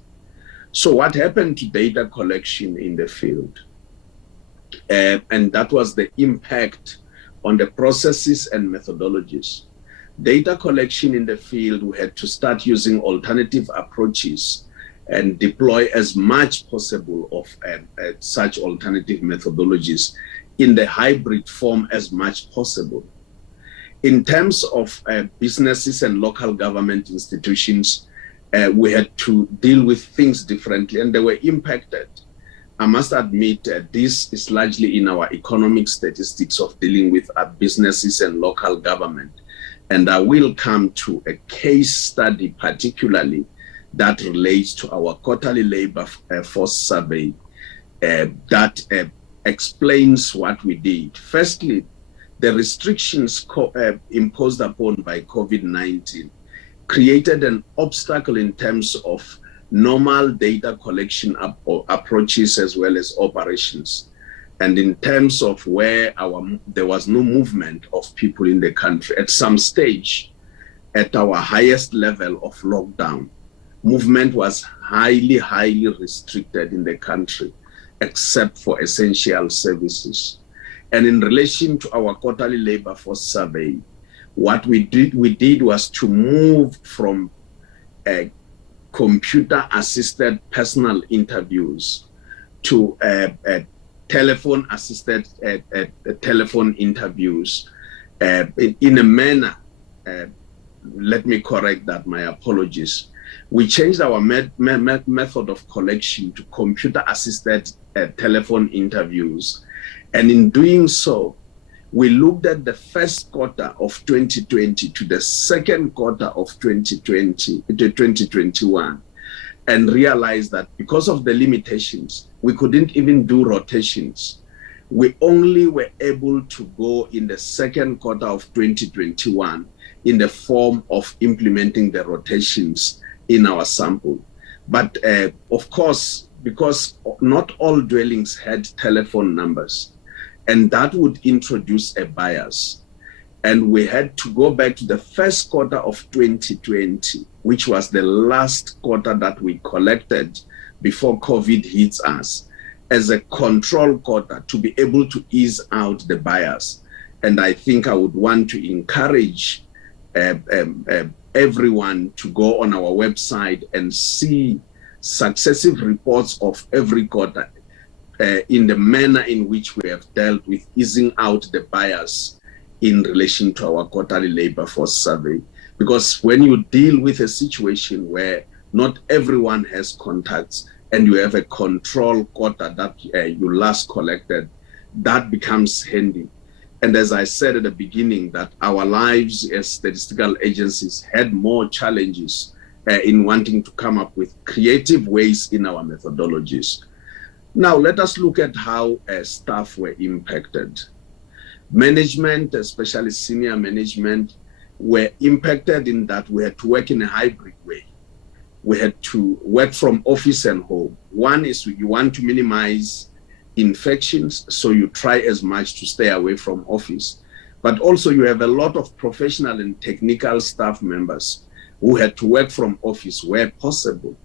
So what happened to data collection in the field? And that was the impact on the processes and methodologies. Data collection in the field, we had to start using alternative approaches and deploy as much possible of such alternative methodologies in the hybrid form as much possible. In terms of businesses and local government institutions, we had to deal with things differently and they were impacted. I must admit this is largely in our economic statistics of dealing with our businesses and local government. And I will come to a case study particularly that relates to our quarterly labor force survey that explains what we did. Firstly, the restrictions imposed upon by COVID-19 created an obstacle in terms of normal data collection approaches as well as operations. And in terms of where there was no movement of people in the country. At some stage, at our highest level of lockdown, movement was highly restricted in the country, except for essential services. And in relation to our quarterly labor force survey, what we did was to move from computer-assisted personal interviews to telephone-assisted telephone interviews in a manner, let me correct that, my apologies. We changed our method of collection to computer-assisted telephone interviews. And in doing so, we looked at the first quarter of 2020 to the second quarter of 2021 and realized that because of the limitations, we couldn't even do rotations. We only were able to go in the second quarter of 2021 in the form of implementing the rotations in our sample. But of course, because not all dwellings had telephone numbers, and that would introduce a bias. And we had to go back to the first quarter of 2020, which was the last quarter that we collected before COVID hits us, as a control quarter to be able to ease out the bias. And I think I would want to encourage everyone to go on our website and see successive reports of every quarter in the manner in which we have dealt with easing out the bias in relation to our quarterly labor force survey. Because when you deal with a situation where not everyone has contacts and you have a control quarter that you last collected, that becomes handy. And as I said at the beginning, that our lives as statistical agencies had more challenges in wanting to come up with creative ways in our methodologies. Now, let us look at how staff were impacted. Management, especially senior management, were impacted in that we had to work in a hybrid way. We had to work from office and home. One is you want to minimize infections, so you try as much to stay away from office. But also you have a lot of professional and technical staff members who had to work from office where possible.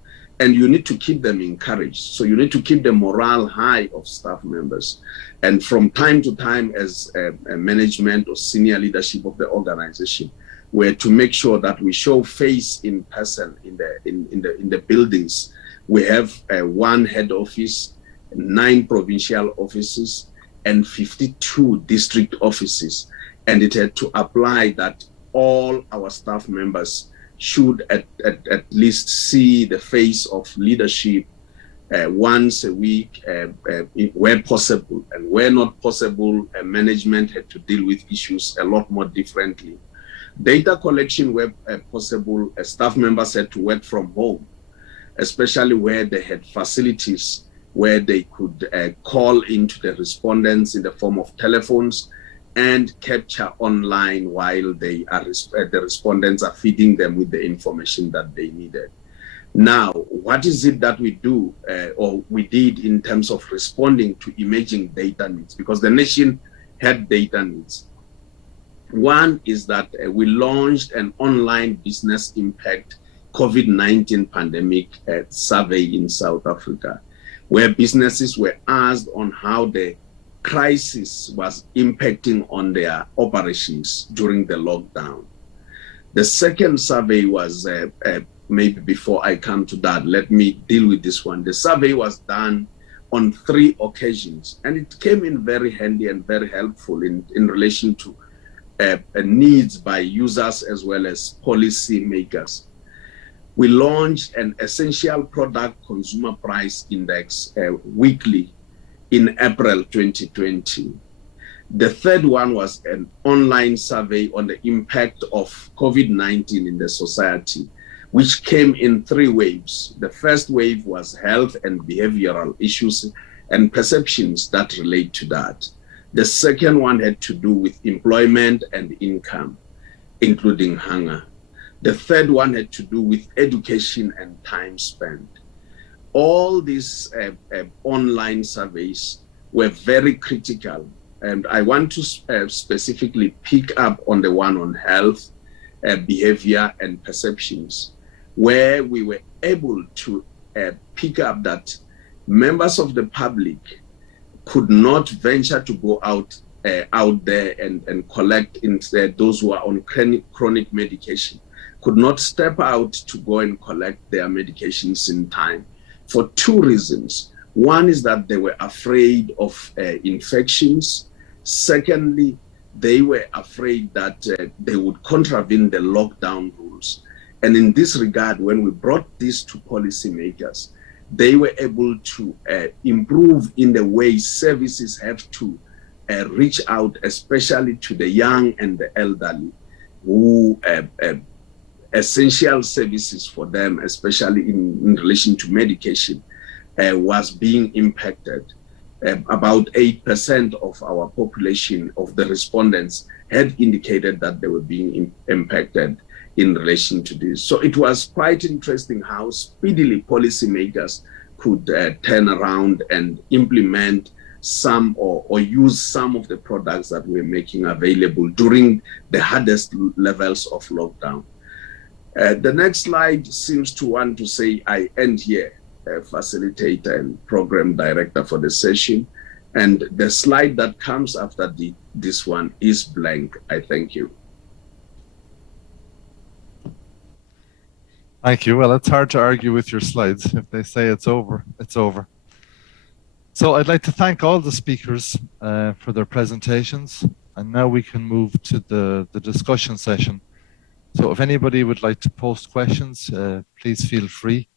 And you need to keep them encouraged. So you need to keep the morale high of staff members. And from time to time, as a management or senior leadership of the organization, we're to make sure that we show face in person in the buildings We have one head office, 9 provincial offices, and 52 district offices. And it had to apply that all our staff members should at least see the face of leadership once a week where possible. And where not possible, management had to deal with issues a lot more differently. Data collection where possible, staff members had to work from home, especially where they had facilities where they could call into the respondents in the form of telephones and capture online while they are the respondents are feeding them with the information that they needed. Now, what is it that we do or we did in terms of responding to emerging data needs? Because the nation had data needs. One is that we launched an online business impact COVID-19 pandemic survey in South Africa, where businesses were asked on how the crisis was impacting on their operations during the lockdown. The second survey was, maybe before I come to that, let me deal with this one. The survey was done on 3 occasions, and it came in very handy and very helpful in relation to needs by users as well as policy makers. We launched an essential product consumer price index weekly in April 2020. The third one was an online survey on the impact of COVID-19 in the society, which came in 3 waves. The first wave was health and behavioral issues and perceptions that relate to that. The second one had to do with employment and income, including hunger. The third one had to do with education and time spent. All these online surveys were very critical. And I want to specifically pick up on the one on health, behavior, and perceptions, where we were able to pick up that members of the public could not venture to go out there and collect instead. Those who are on chronic medication could not step out to go and collect their medications in time for 2 reasons. One is that they were afraid of infections. Secondly, they were afraid that they would contravene the lockdown rules. And in this regard, when we brought this to policymakers, they were able to improve in the way services have to reach out, especially to the young and the elderly, who essential services for them, especially in relation to medication, was being impacted. About 8% of our population, of the respondents, had indicated that they were being impacted in relation to this. So it was quite interesting how speedily policymakers could turn around and implement some or use some of the products that we're making available during the hardest levels of lockdown. The next slide seems to want to say I end here, facilitator and program director for the session. And the slide that comes after this one is blank. I thank you. Thank you. Well, it's hard to argue with your slides. If they say it's over, it's over. So I'd like to thank all the speakers for their presentations. And now we can move to the discussion session. So if anybody would like to post questions, please feel free.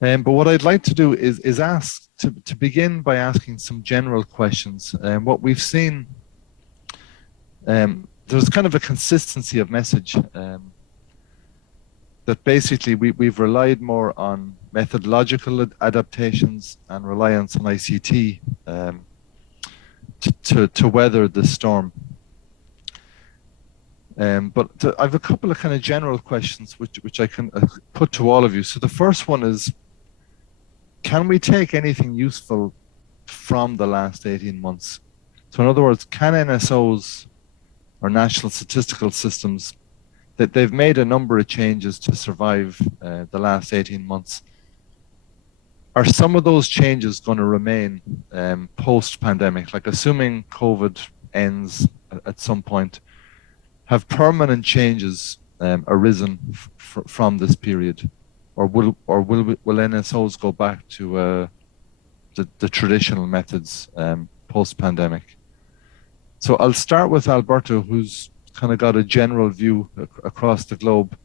But what I'd like to do is ask, to begin by asking some general questions. What we've seen, there's kind of a consistency of message that basically we've relied more on methodological adaptations and reliance on ICT to weather the storm. But I have a couple of kind of general questions which I can put to all of you. So the first one is, can we take anything useful from the last 18 months? So in other words, can NSOs or national statistical systems, that they've made a number of changes to survive the last 18 months. Are some of those changes going to remain post-pandemic? Like assuming COVID ends at some point, have permanent changes arisen from this period? or will NSOs go back to the traditional methods post-pandemic? So I'll start with Alberto, who's kind of got a general view across the globe.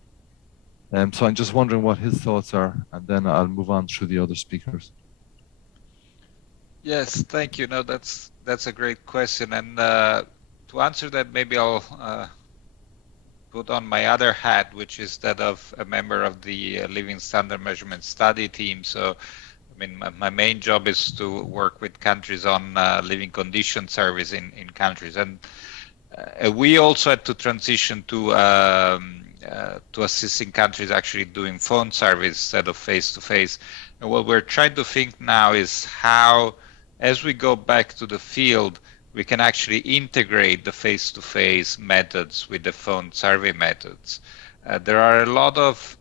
So I'm just wondering what his thoughts are, and then I'll move on through the other speakers. Yes, thank you. No, that's a great question, and to answer that, maybe I'll put on my other hat, which is that of a member of the Living Standard Measurement Study team. So, I mean, my main job is to work with countries on living condition surveys in countries, and we also had to transition to assisting countries actually doing phone surveys instead of face-to-face. And what we're trying to think now is how, as we go back to the field, we can actually integrate the face-to-face methods with the phone survey methods. There are a lot of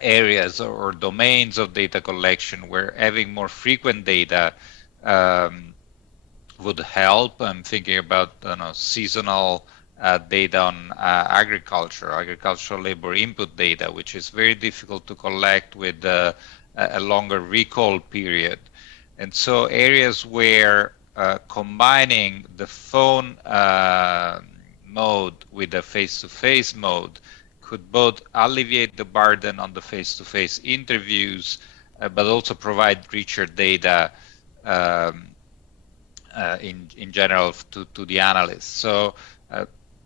areas or domains of data collection where having more frequent data would help. I'm thinking about seasonal data on agricultural labor input data, which is very difficult to collect with a longer recall period. And so areas where combining the phone mode with the face-to-face mode could both alleviate the burden on the face-to-face interviews, but also provide richer data in general to the analysts. So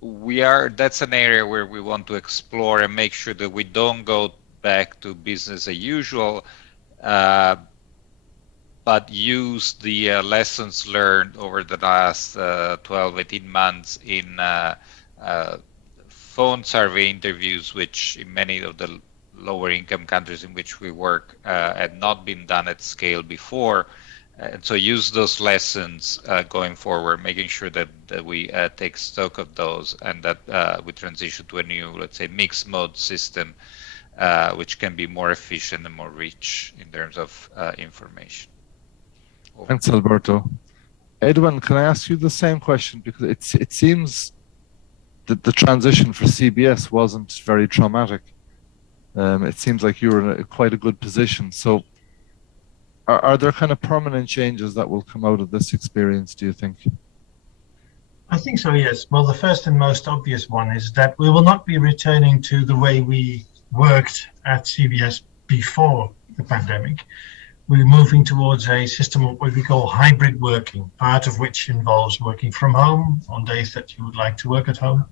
that's an area where we want to explore and make sure that we don't go back to business as usual, but use the lessons learned over the last 12, 18 months in phone survey interviews, which in many of the lower income countries in which we work had not been done at scale before. And so use those lessons going forward, making sure that we take stock of those and that we transition to a new, let's say, mixed mode system, which can be more efficient and more rich in terms of information. Thanks, Alberto. Edwin, can I ask you the same question? Because it seems that the transition for CBS wasn't very traumatic. It seems like you were in quite a good position. So are there kind of permanent changes that will come out of this experience, do you think? I think so, yes. Well, the first and most obvious one is that we will not be returning to the way we worked at CBS before the pandemic. We're moving towards a system of what we call hybrid working, part of which involves working from home on days that you would like to work at home,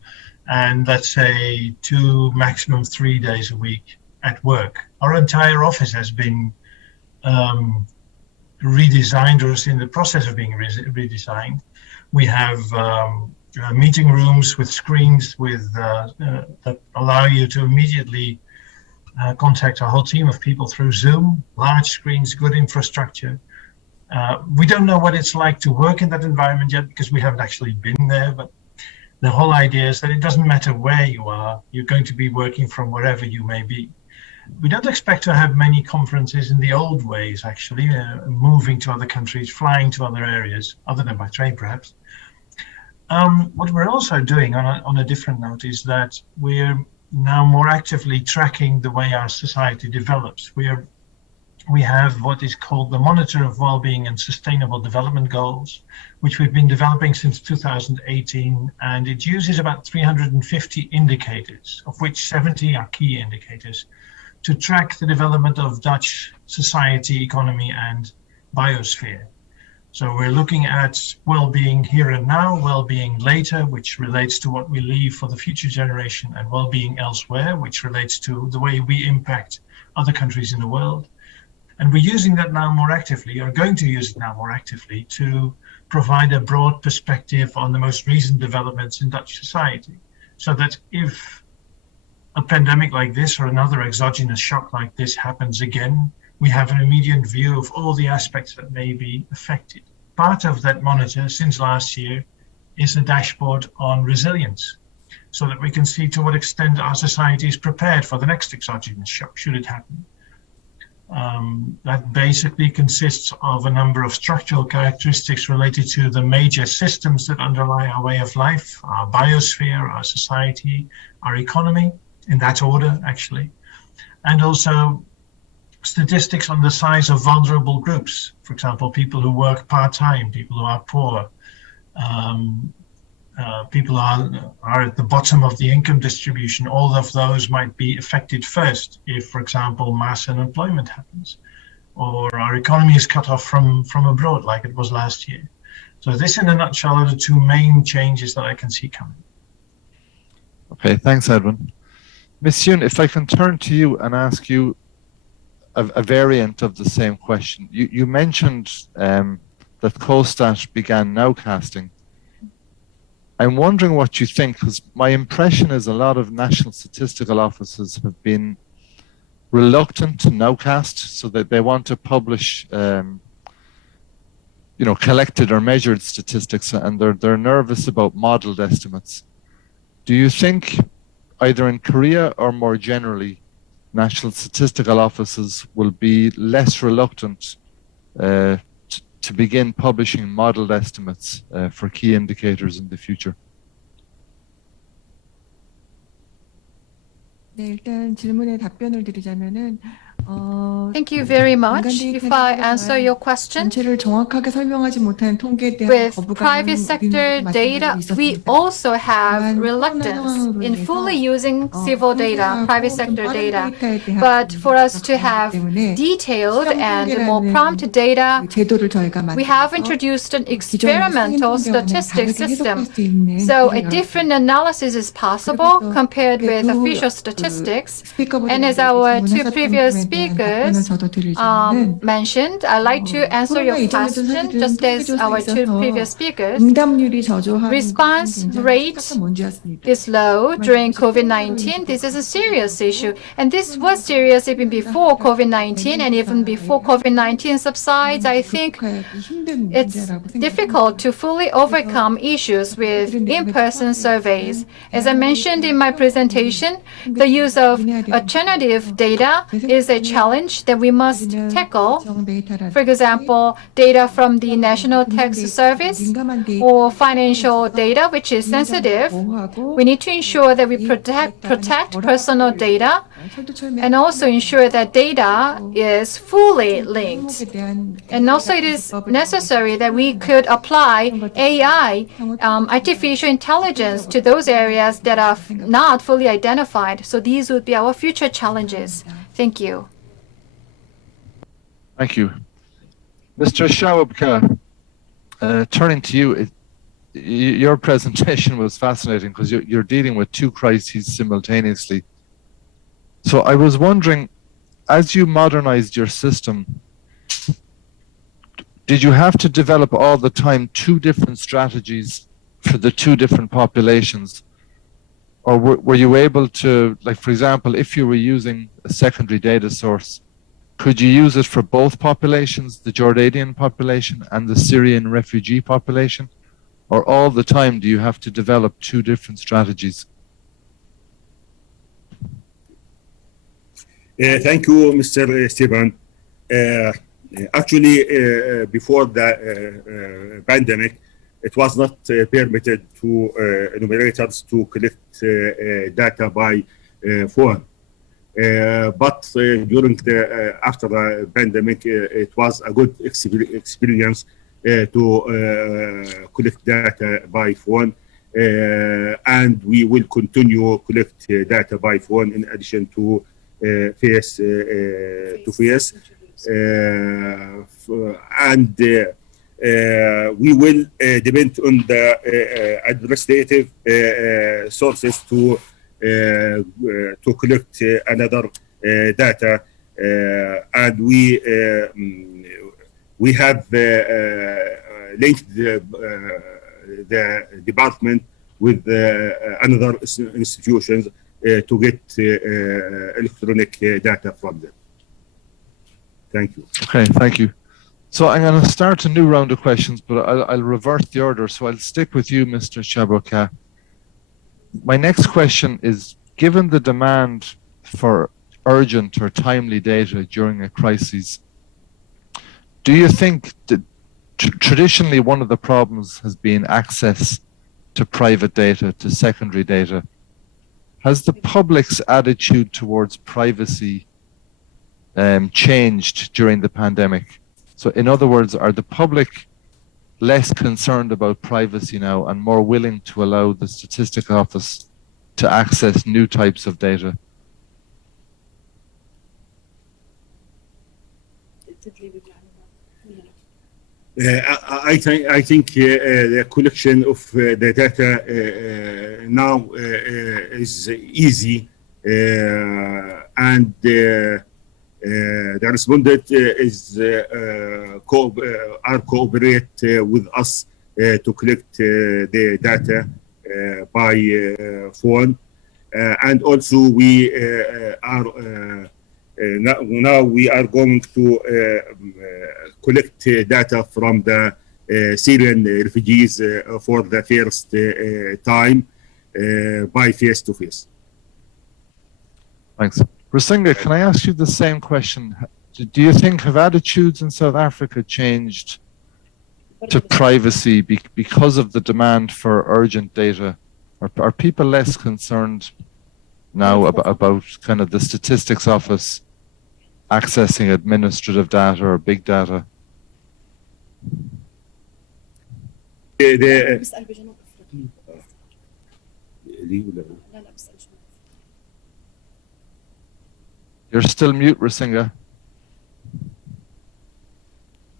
and let's say 2, maximum 3 days a week at work. Our entire office has been redesigned, or is in the process of being redesigned. We have meeting rooms with screens that allow you to immediately contact a whole team of people through Zoom, large screens, good infrastructure. We don't know what it's like to work in that environment yet because we haven't actually been there, but the whole idea is that it doesn't matter where you are, you're going to be working from wherever you may be. We don't expect to have many conferences in the old ways, actually, moving to other countries, flying to other areas, other than by train, perhaps. What we're also doing on a different note is that we're now more actively tracking the way our society develops. We have what is called the Monitor of Wellbeing and Sustainable Development Goals, which we've been developing since 2018, and it uses about 350 indicators, of which 70 are key indicators, to track the development of Dutch society, economy, and biosphere. So we're looking at well-being here and now, well-being later, which relates to what we leave for the future generation, and well-being elsewhere, which relates to the way we impact other countries in the world. And we're using that now more actively, or going to use it now more actively, to provide a broad perspective on the most recent developments in Dutch society, so that if a pandemic like this or another exogenous shock like this happens again, we have an immediate view of all the aspects that may be affected. Part of that monitor since last year is a dashboard on resilience, so that we can see to what extent our society is prepared for the next exogenous shock, should it happen. That basically consists of a number of structural characteristics related to the major systems that underlie our way of life, our biosphere, our society, our economy, in that order, actually. and also statistics on the size of vulnerable groups. For example, people who work part-time, people who are poor, people are at the bottom of the income distribution. All of those might be affected first if, for example, mass unemployment happens, or our economy is cut off from abroad like it was last year. So this, in a nutshell, are the two main changes that I can see coming. Okay, thanks, Edwin. Ms. Yoon, if I can turn to you and ask you a variant of the same question. You mentioned that COSTAT began nowcasting. I'm wondering what you think, because my impression is a lot of national statistical offices have been reluctant to nowcast, so that they want to publish collected or measured statistics, and they're nervous about modeled estimates. Do you think, either in Korea or more generally, national statistical offices will be less reluctant to begin publishing modeled estimates for key indicators in the future? 네, 일단 질문에 답변을 드리자면은 Thank you very much. If I answer your question, 전체를 정확하게 설명하지 못하는 통계에 대한 with 거부감은 private sector data, we also have reluctance in fully using civil data, private sector data. But for us to have detailed and more prompt data, 제도를 저희가 we have introduced an experimental statistics system. So a different analysis is possible compared with official statistics. And as our two previous speakers mentioned, I'd like to answer your question just as our two previous speakers. Response rate is low during COVID-19. This is a serious issue. And this was serious even before COVID-19, and even before COVID-19 subsides. I think it's difficult to fully overcome issues with in-person surveys. As I mentioned in my presentation, the use of alternative data is a challenge that we must tackle. For example, data from the National Tax Service or financial data, which is sensitive. We need to ensure that we protect personal data and also ensure that data is fully linked. And also it is necessary that we could apply AI, artificial intelligence, to those areas that are not fully identified. So these would be our future challenges. Thank you. Thank you. Mr. SHAWABKAH, turning to you, your presentation was fascinating because you're dealing with two crises simultaneously. So I was wondering, as you modernized your system, did you have to develop all the time two different strategies for the two different populations? Or were you able to, like, for example, if you were using a secondary data source, could you use it for both populations, the Jordanian population and the Syrian refugee population? Or all the time do you have to develop two different strategies? Thank you, Mr. Stephen. Actually, before the pandemic, it was not permitted to enumerators to collect data by phone. But during after the pandemic, it was a good experience to collect data by phone, and we will continue collect data by phone in addition to face to face, and we will depend on the administrative sources to collect another data, and we have linked the department with another institutions to get electronic data from them. Thank you. Okay, thank you. So I'm going to start a new round of questions, but I'll revert the order. So I'll stick with you, Mr. SHAWABKAH. My next question is, given the demand for urgent or timely data during a crisis, do you think that traditionally one of the problems has been access to private data, to secondary data? has the public's attitude towards privacy changed during the pandemic? So in other words, are the public less concerned about privacy now and more willing to allow the Statistical Office to access new types of data? I think the collection of the data now is easy, and the respondent are cooperate with us to collect the data by phone, and also we are now we are going to collect data from the Syrian refugees for the first time by face-to-face. Thanks. Risenga, can I ask you the same question? Do you think have attitudes in South Africa changed to privacy because of the demand for urgent data? Are people less concerned now about kind of the Statistics Office accessing administrative data or big data? You're still mute, Risenga.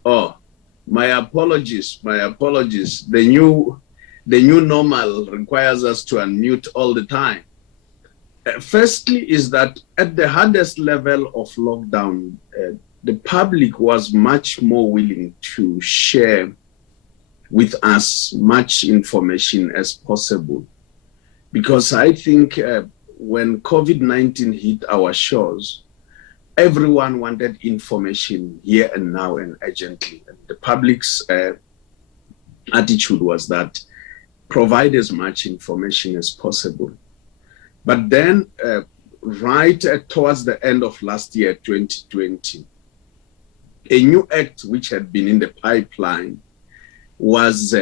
Oh, my apologies. My apologies. The new normal requires us to unmute all the time. Firstly, is that at the hardest level of lockdown, the public was much more willing to share with us much information as possible. Because I think when COVID-19 hit our shores, everyone wanted information here and now and urgently. And the public's attitude was that provide as much information as possible. But then, right towards the end of last year, 2020, a new act which had been in the pipeline was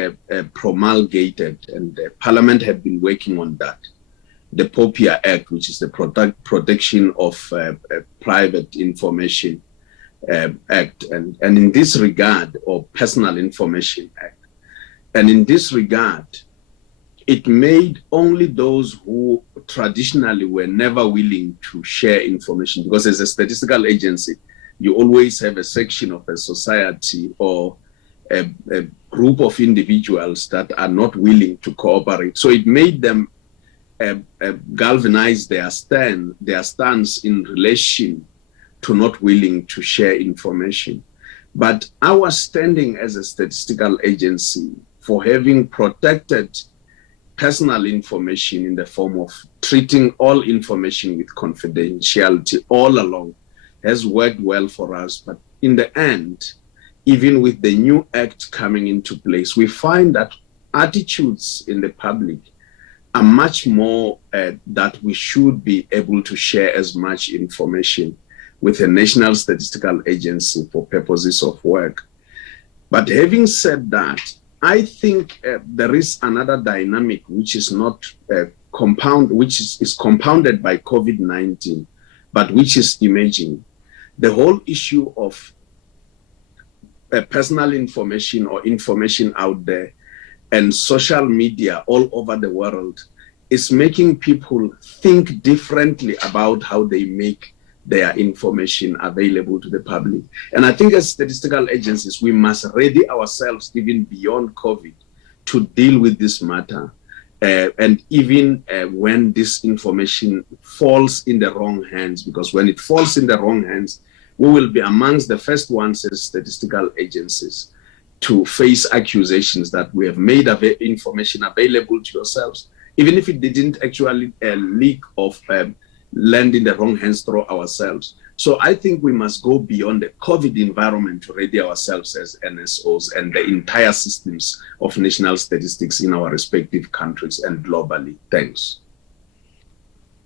promulgated, and Parliament had been working on that. The POPIA Act, which is the Protection of Private Information Act, and in this regard, or Personal Information Act. And in this regard, it made only those who traditionally were never willing to share information, because as a statistical agency, you always have a section of a society or a group of individuals that are not willing to cooperate. So it made them galvanize their stance in relation to not willing to share information. But our standing as a statistical agency for having protected personal information in the form of treating all information with confidentiality all along has worked well for us. But in the end, even with the new act coming into place, we find that attitudes in the public are much more that we should be able to share as much information with the National Statistical Agency for purposes of work. But having said that, I think there is another dynamic which is not which is compounded by COVID-19, but which is emerging. The whole issue of personal information or information out there and social media all over the world is making people think differently about how they make their information available to the public. And I think as statistical agencies, we must ready ourselves even beyond COVID to deal with this matter. And even when this information falls in the wrong hands, because when it falls in the wrong hands, we will be amongst the first ones as statistical agencies to face accusations that we have made information available to yourselves, even if it didn't actually leak of land in the wrong hands through ourselves. So I think we must go beyond the COVID environment to ready ourselves as NSOs and the entire systems of national statistics in our respective countries and globally. Thanks.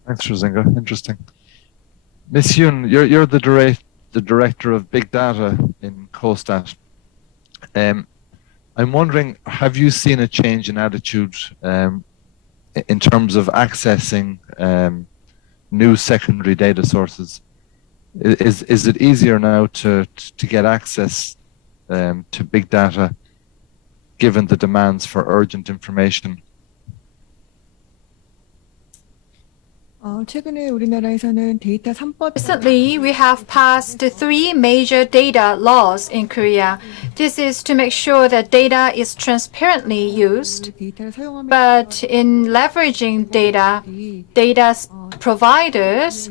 Thanks, Risenga. Interesting. Ms. Yoon, you're the director of big data in COSTAT. I'm wondering, have you seen a change in attitude in terms of accessing new secondary data sources. Is it easier now to get access to big data given the demands for urgent information? 최근에 우리나라에서는 데이터 3법 Recently, we have passed 3 major data laws in Korea. This is to make sure that data is transparently used. 데이터를 사용하면 But in leveraging data, data providers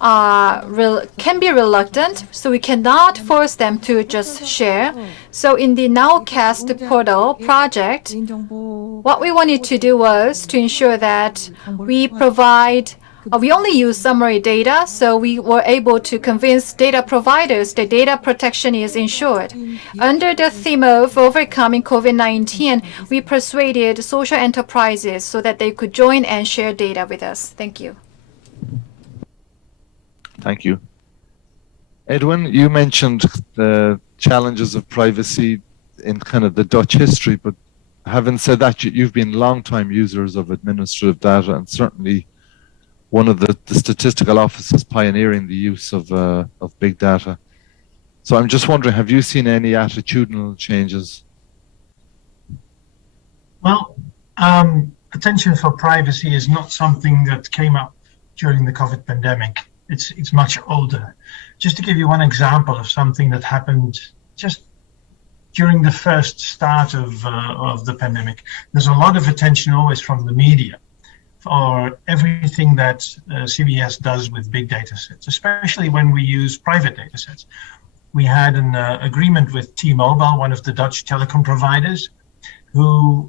can be reluctant, so we cannot force them to just share. So in the Nowcast portal project, 개인정보 what we wanted to do was to ensure that we only use summary data, so we were able to convince data providers that data protection is ensured. Under the theme of overcoming COVID-19, we persuaded social enterprises so that they could join and share data with us. Thank you. Thank you. Edwin, you mentioned the challenges of privacy in kind of the Dutch history, but having said that, you've been long-time users of administrative data, and certainly one of the statistical offices pioneering the use of big data. So I'm just wondering, have you seen any attitudinal changes? Well, attention for privacy is not something that came up during the COVID pandemic. It's much older. Just to give you one example of something that happened just during the first start of the pandemic, there's a lot of attention always from the media for everything that CBS does with big data sets, especially when we use private data sets. We had an agreement with T-Mobile, one of the Dutch telecom providers, who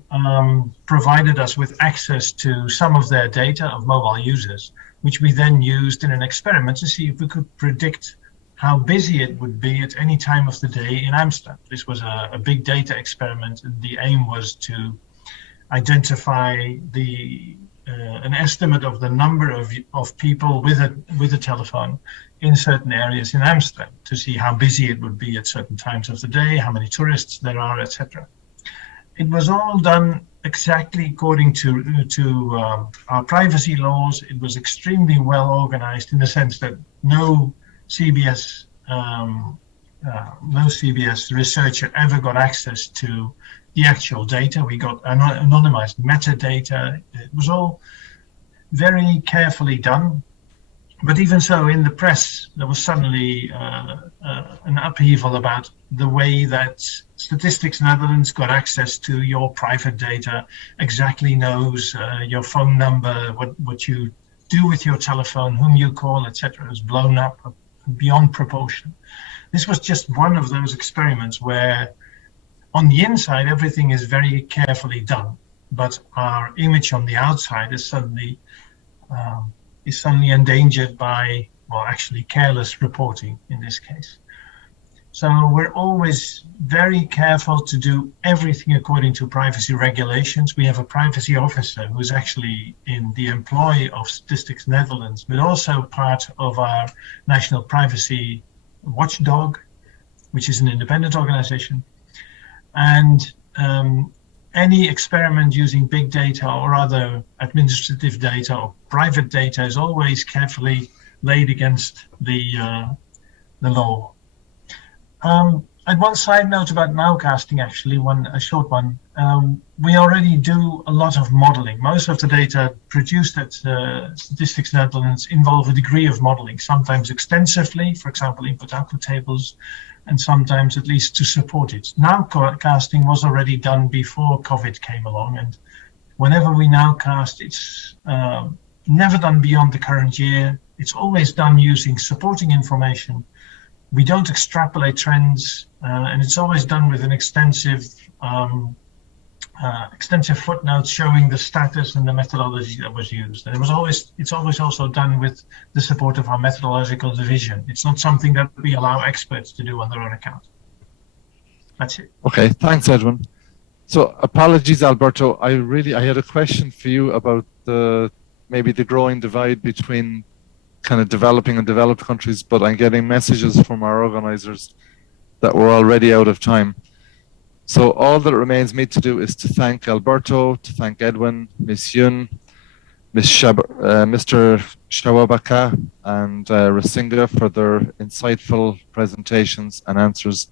provided us with access to some of their data of mobile users, which we then used in an experiment to see if we could predict how busy it would be at any time of the day in Amsterdam. This was a big data experiment, and the aim was to identify an estimate of the number of people with a telephone in certain areas in Amsterdam to see how busy it would be at certain times of the day, how many tourists there are, etc. It was all done exactly according to our privacy laws. It was extremely well organized in the sense that no CBS researcher ever got access to the actual data. We got anonymized metadata. It was all very carefully done. But even so, in the press, there was suddenly an upheaval about the way that Statistics Netherlands got access to your private data, exactly knows your phone number, what you do with your telephone, whom you call, etc. It was blown up beyond proportion. This was just one of those experiments where on the inside, everything is very carefully done, but our image on the outside is suddenly endangered by, well, actually careless reporting in this case. So we're always very careful to do everything according to privacy regulations. We have a privacy officer who's actually in the employ of Statistics Netherlands, but also part of our National Privacy Watchdog, which is an independent organization. And any experiment using big data or other administrative data or private data is always carefully laid against the law. And one side note about nowcasting, actually, a short one. We already do a lot of modeling. Most of the data produced at Statistics Netherlands involve a degree of modeling, sometimes extensively, for example, input-output tables, and sometimes at least to support it. Nowcasting was already done before COVID came along, and whenever we nowcast, it's never done beyond the current year. It's always done using supporting information. We don't extrapolate trends, and it's always done with an extensive footnotes showing the status and the methodology that was used. And it's always also done with the support of our methodological division. It's not something that we allow experts to do on their own account. That's it. Okay, thanks, Edwin. So apologies, Alberto. I had a question for you about maybe the growing divide between kind of developing and developed countries, but I'm getting messages from our organizers that we're already out of time. So all that remains me to do is to thank Alberto, to thank Edwin, Miss YOON, Mr. SHAWABKAH and Risenga for their insightful presentations and answers.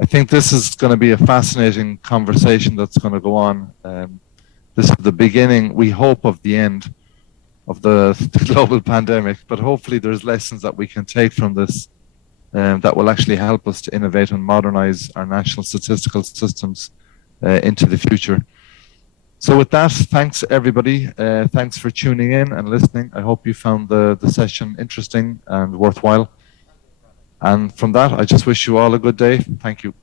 I think this is going to be a fascinating conversation that's going to go on. This is the beginning, we hope, of the end of the global pandemic, but hopefully there's lessons that we can take from this that will actually help us to innovate and modernize our national statistical systems into the future. So with that, thanks everybody. Thanks for tuning in and listening. I hope you found the session interesting and worthwhile. And from that, I just wish you all a good day. Thank you.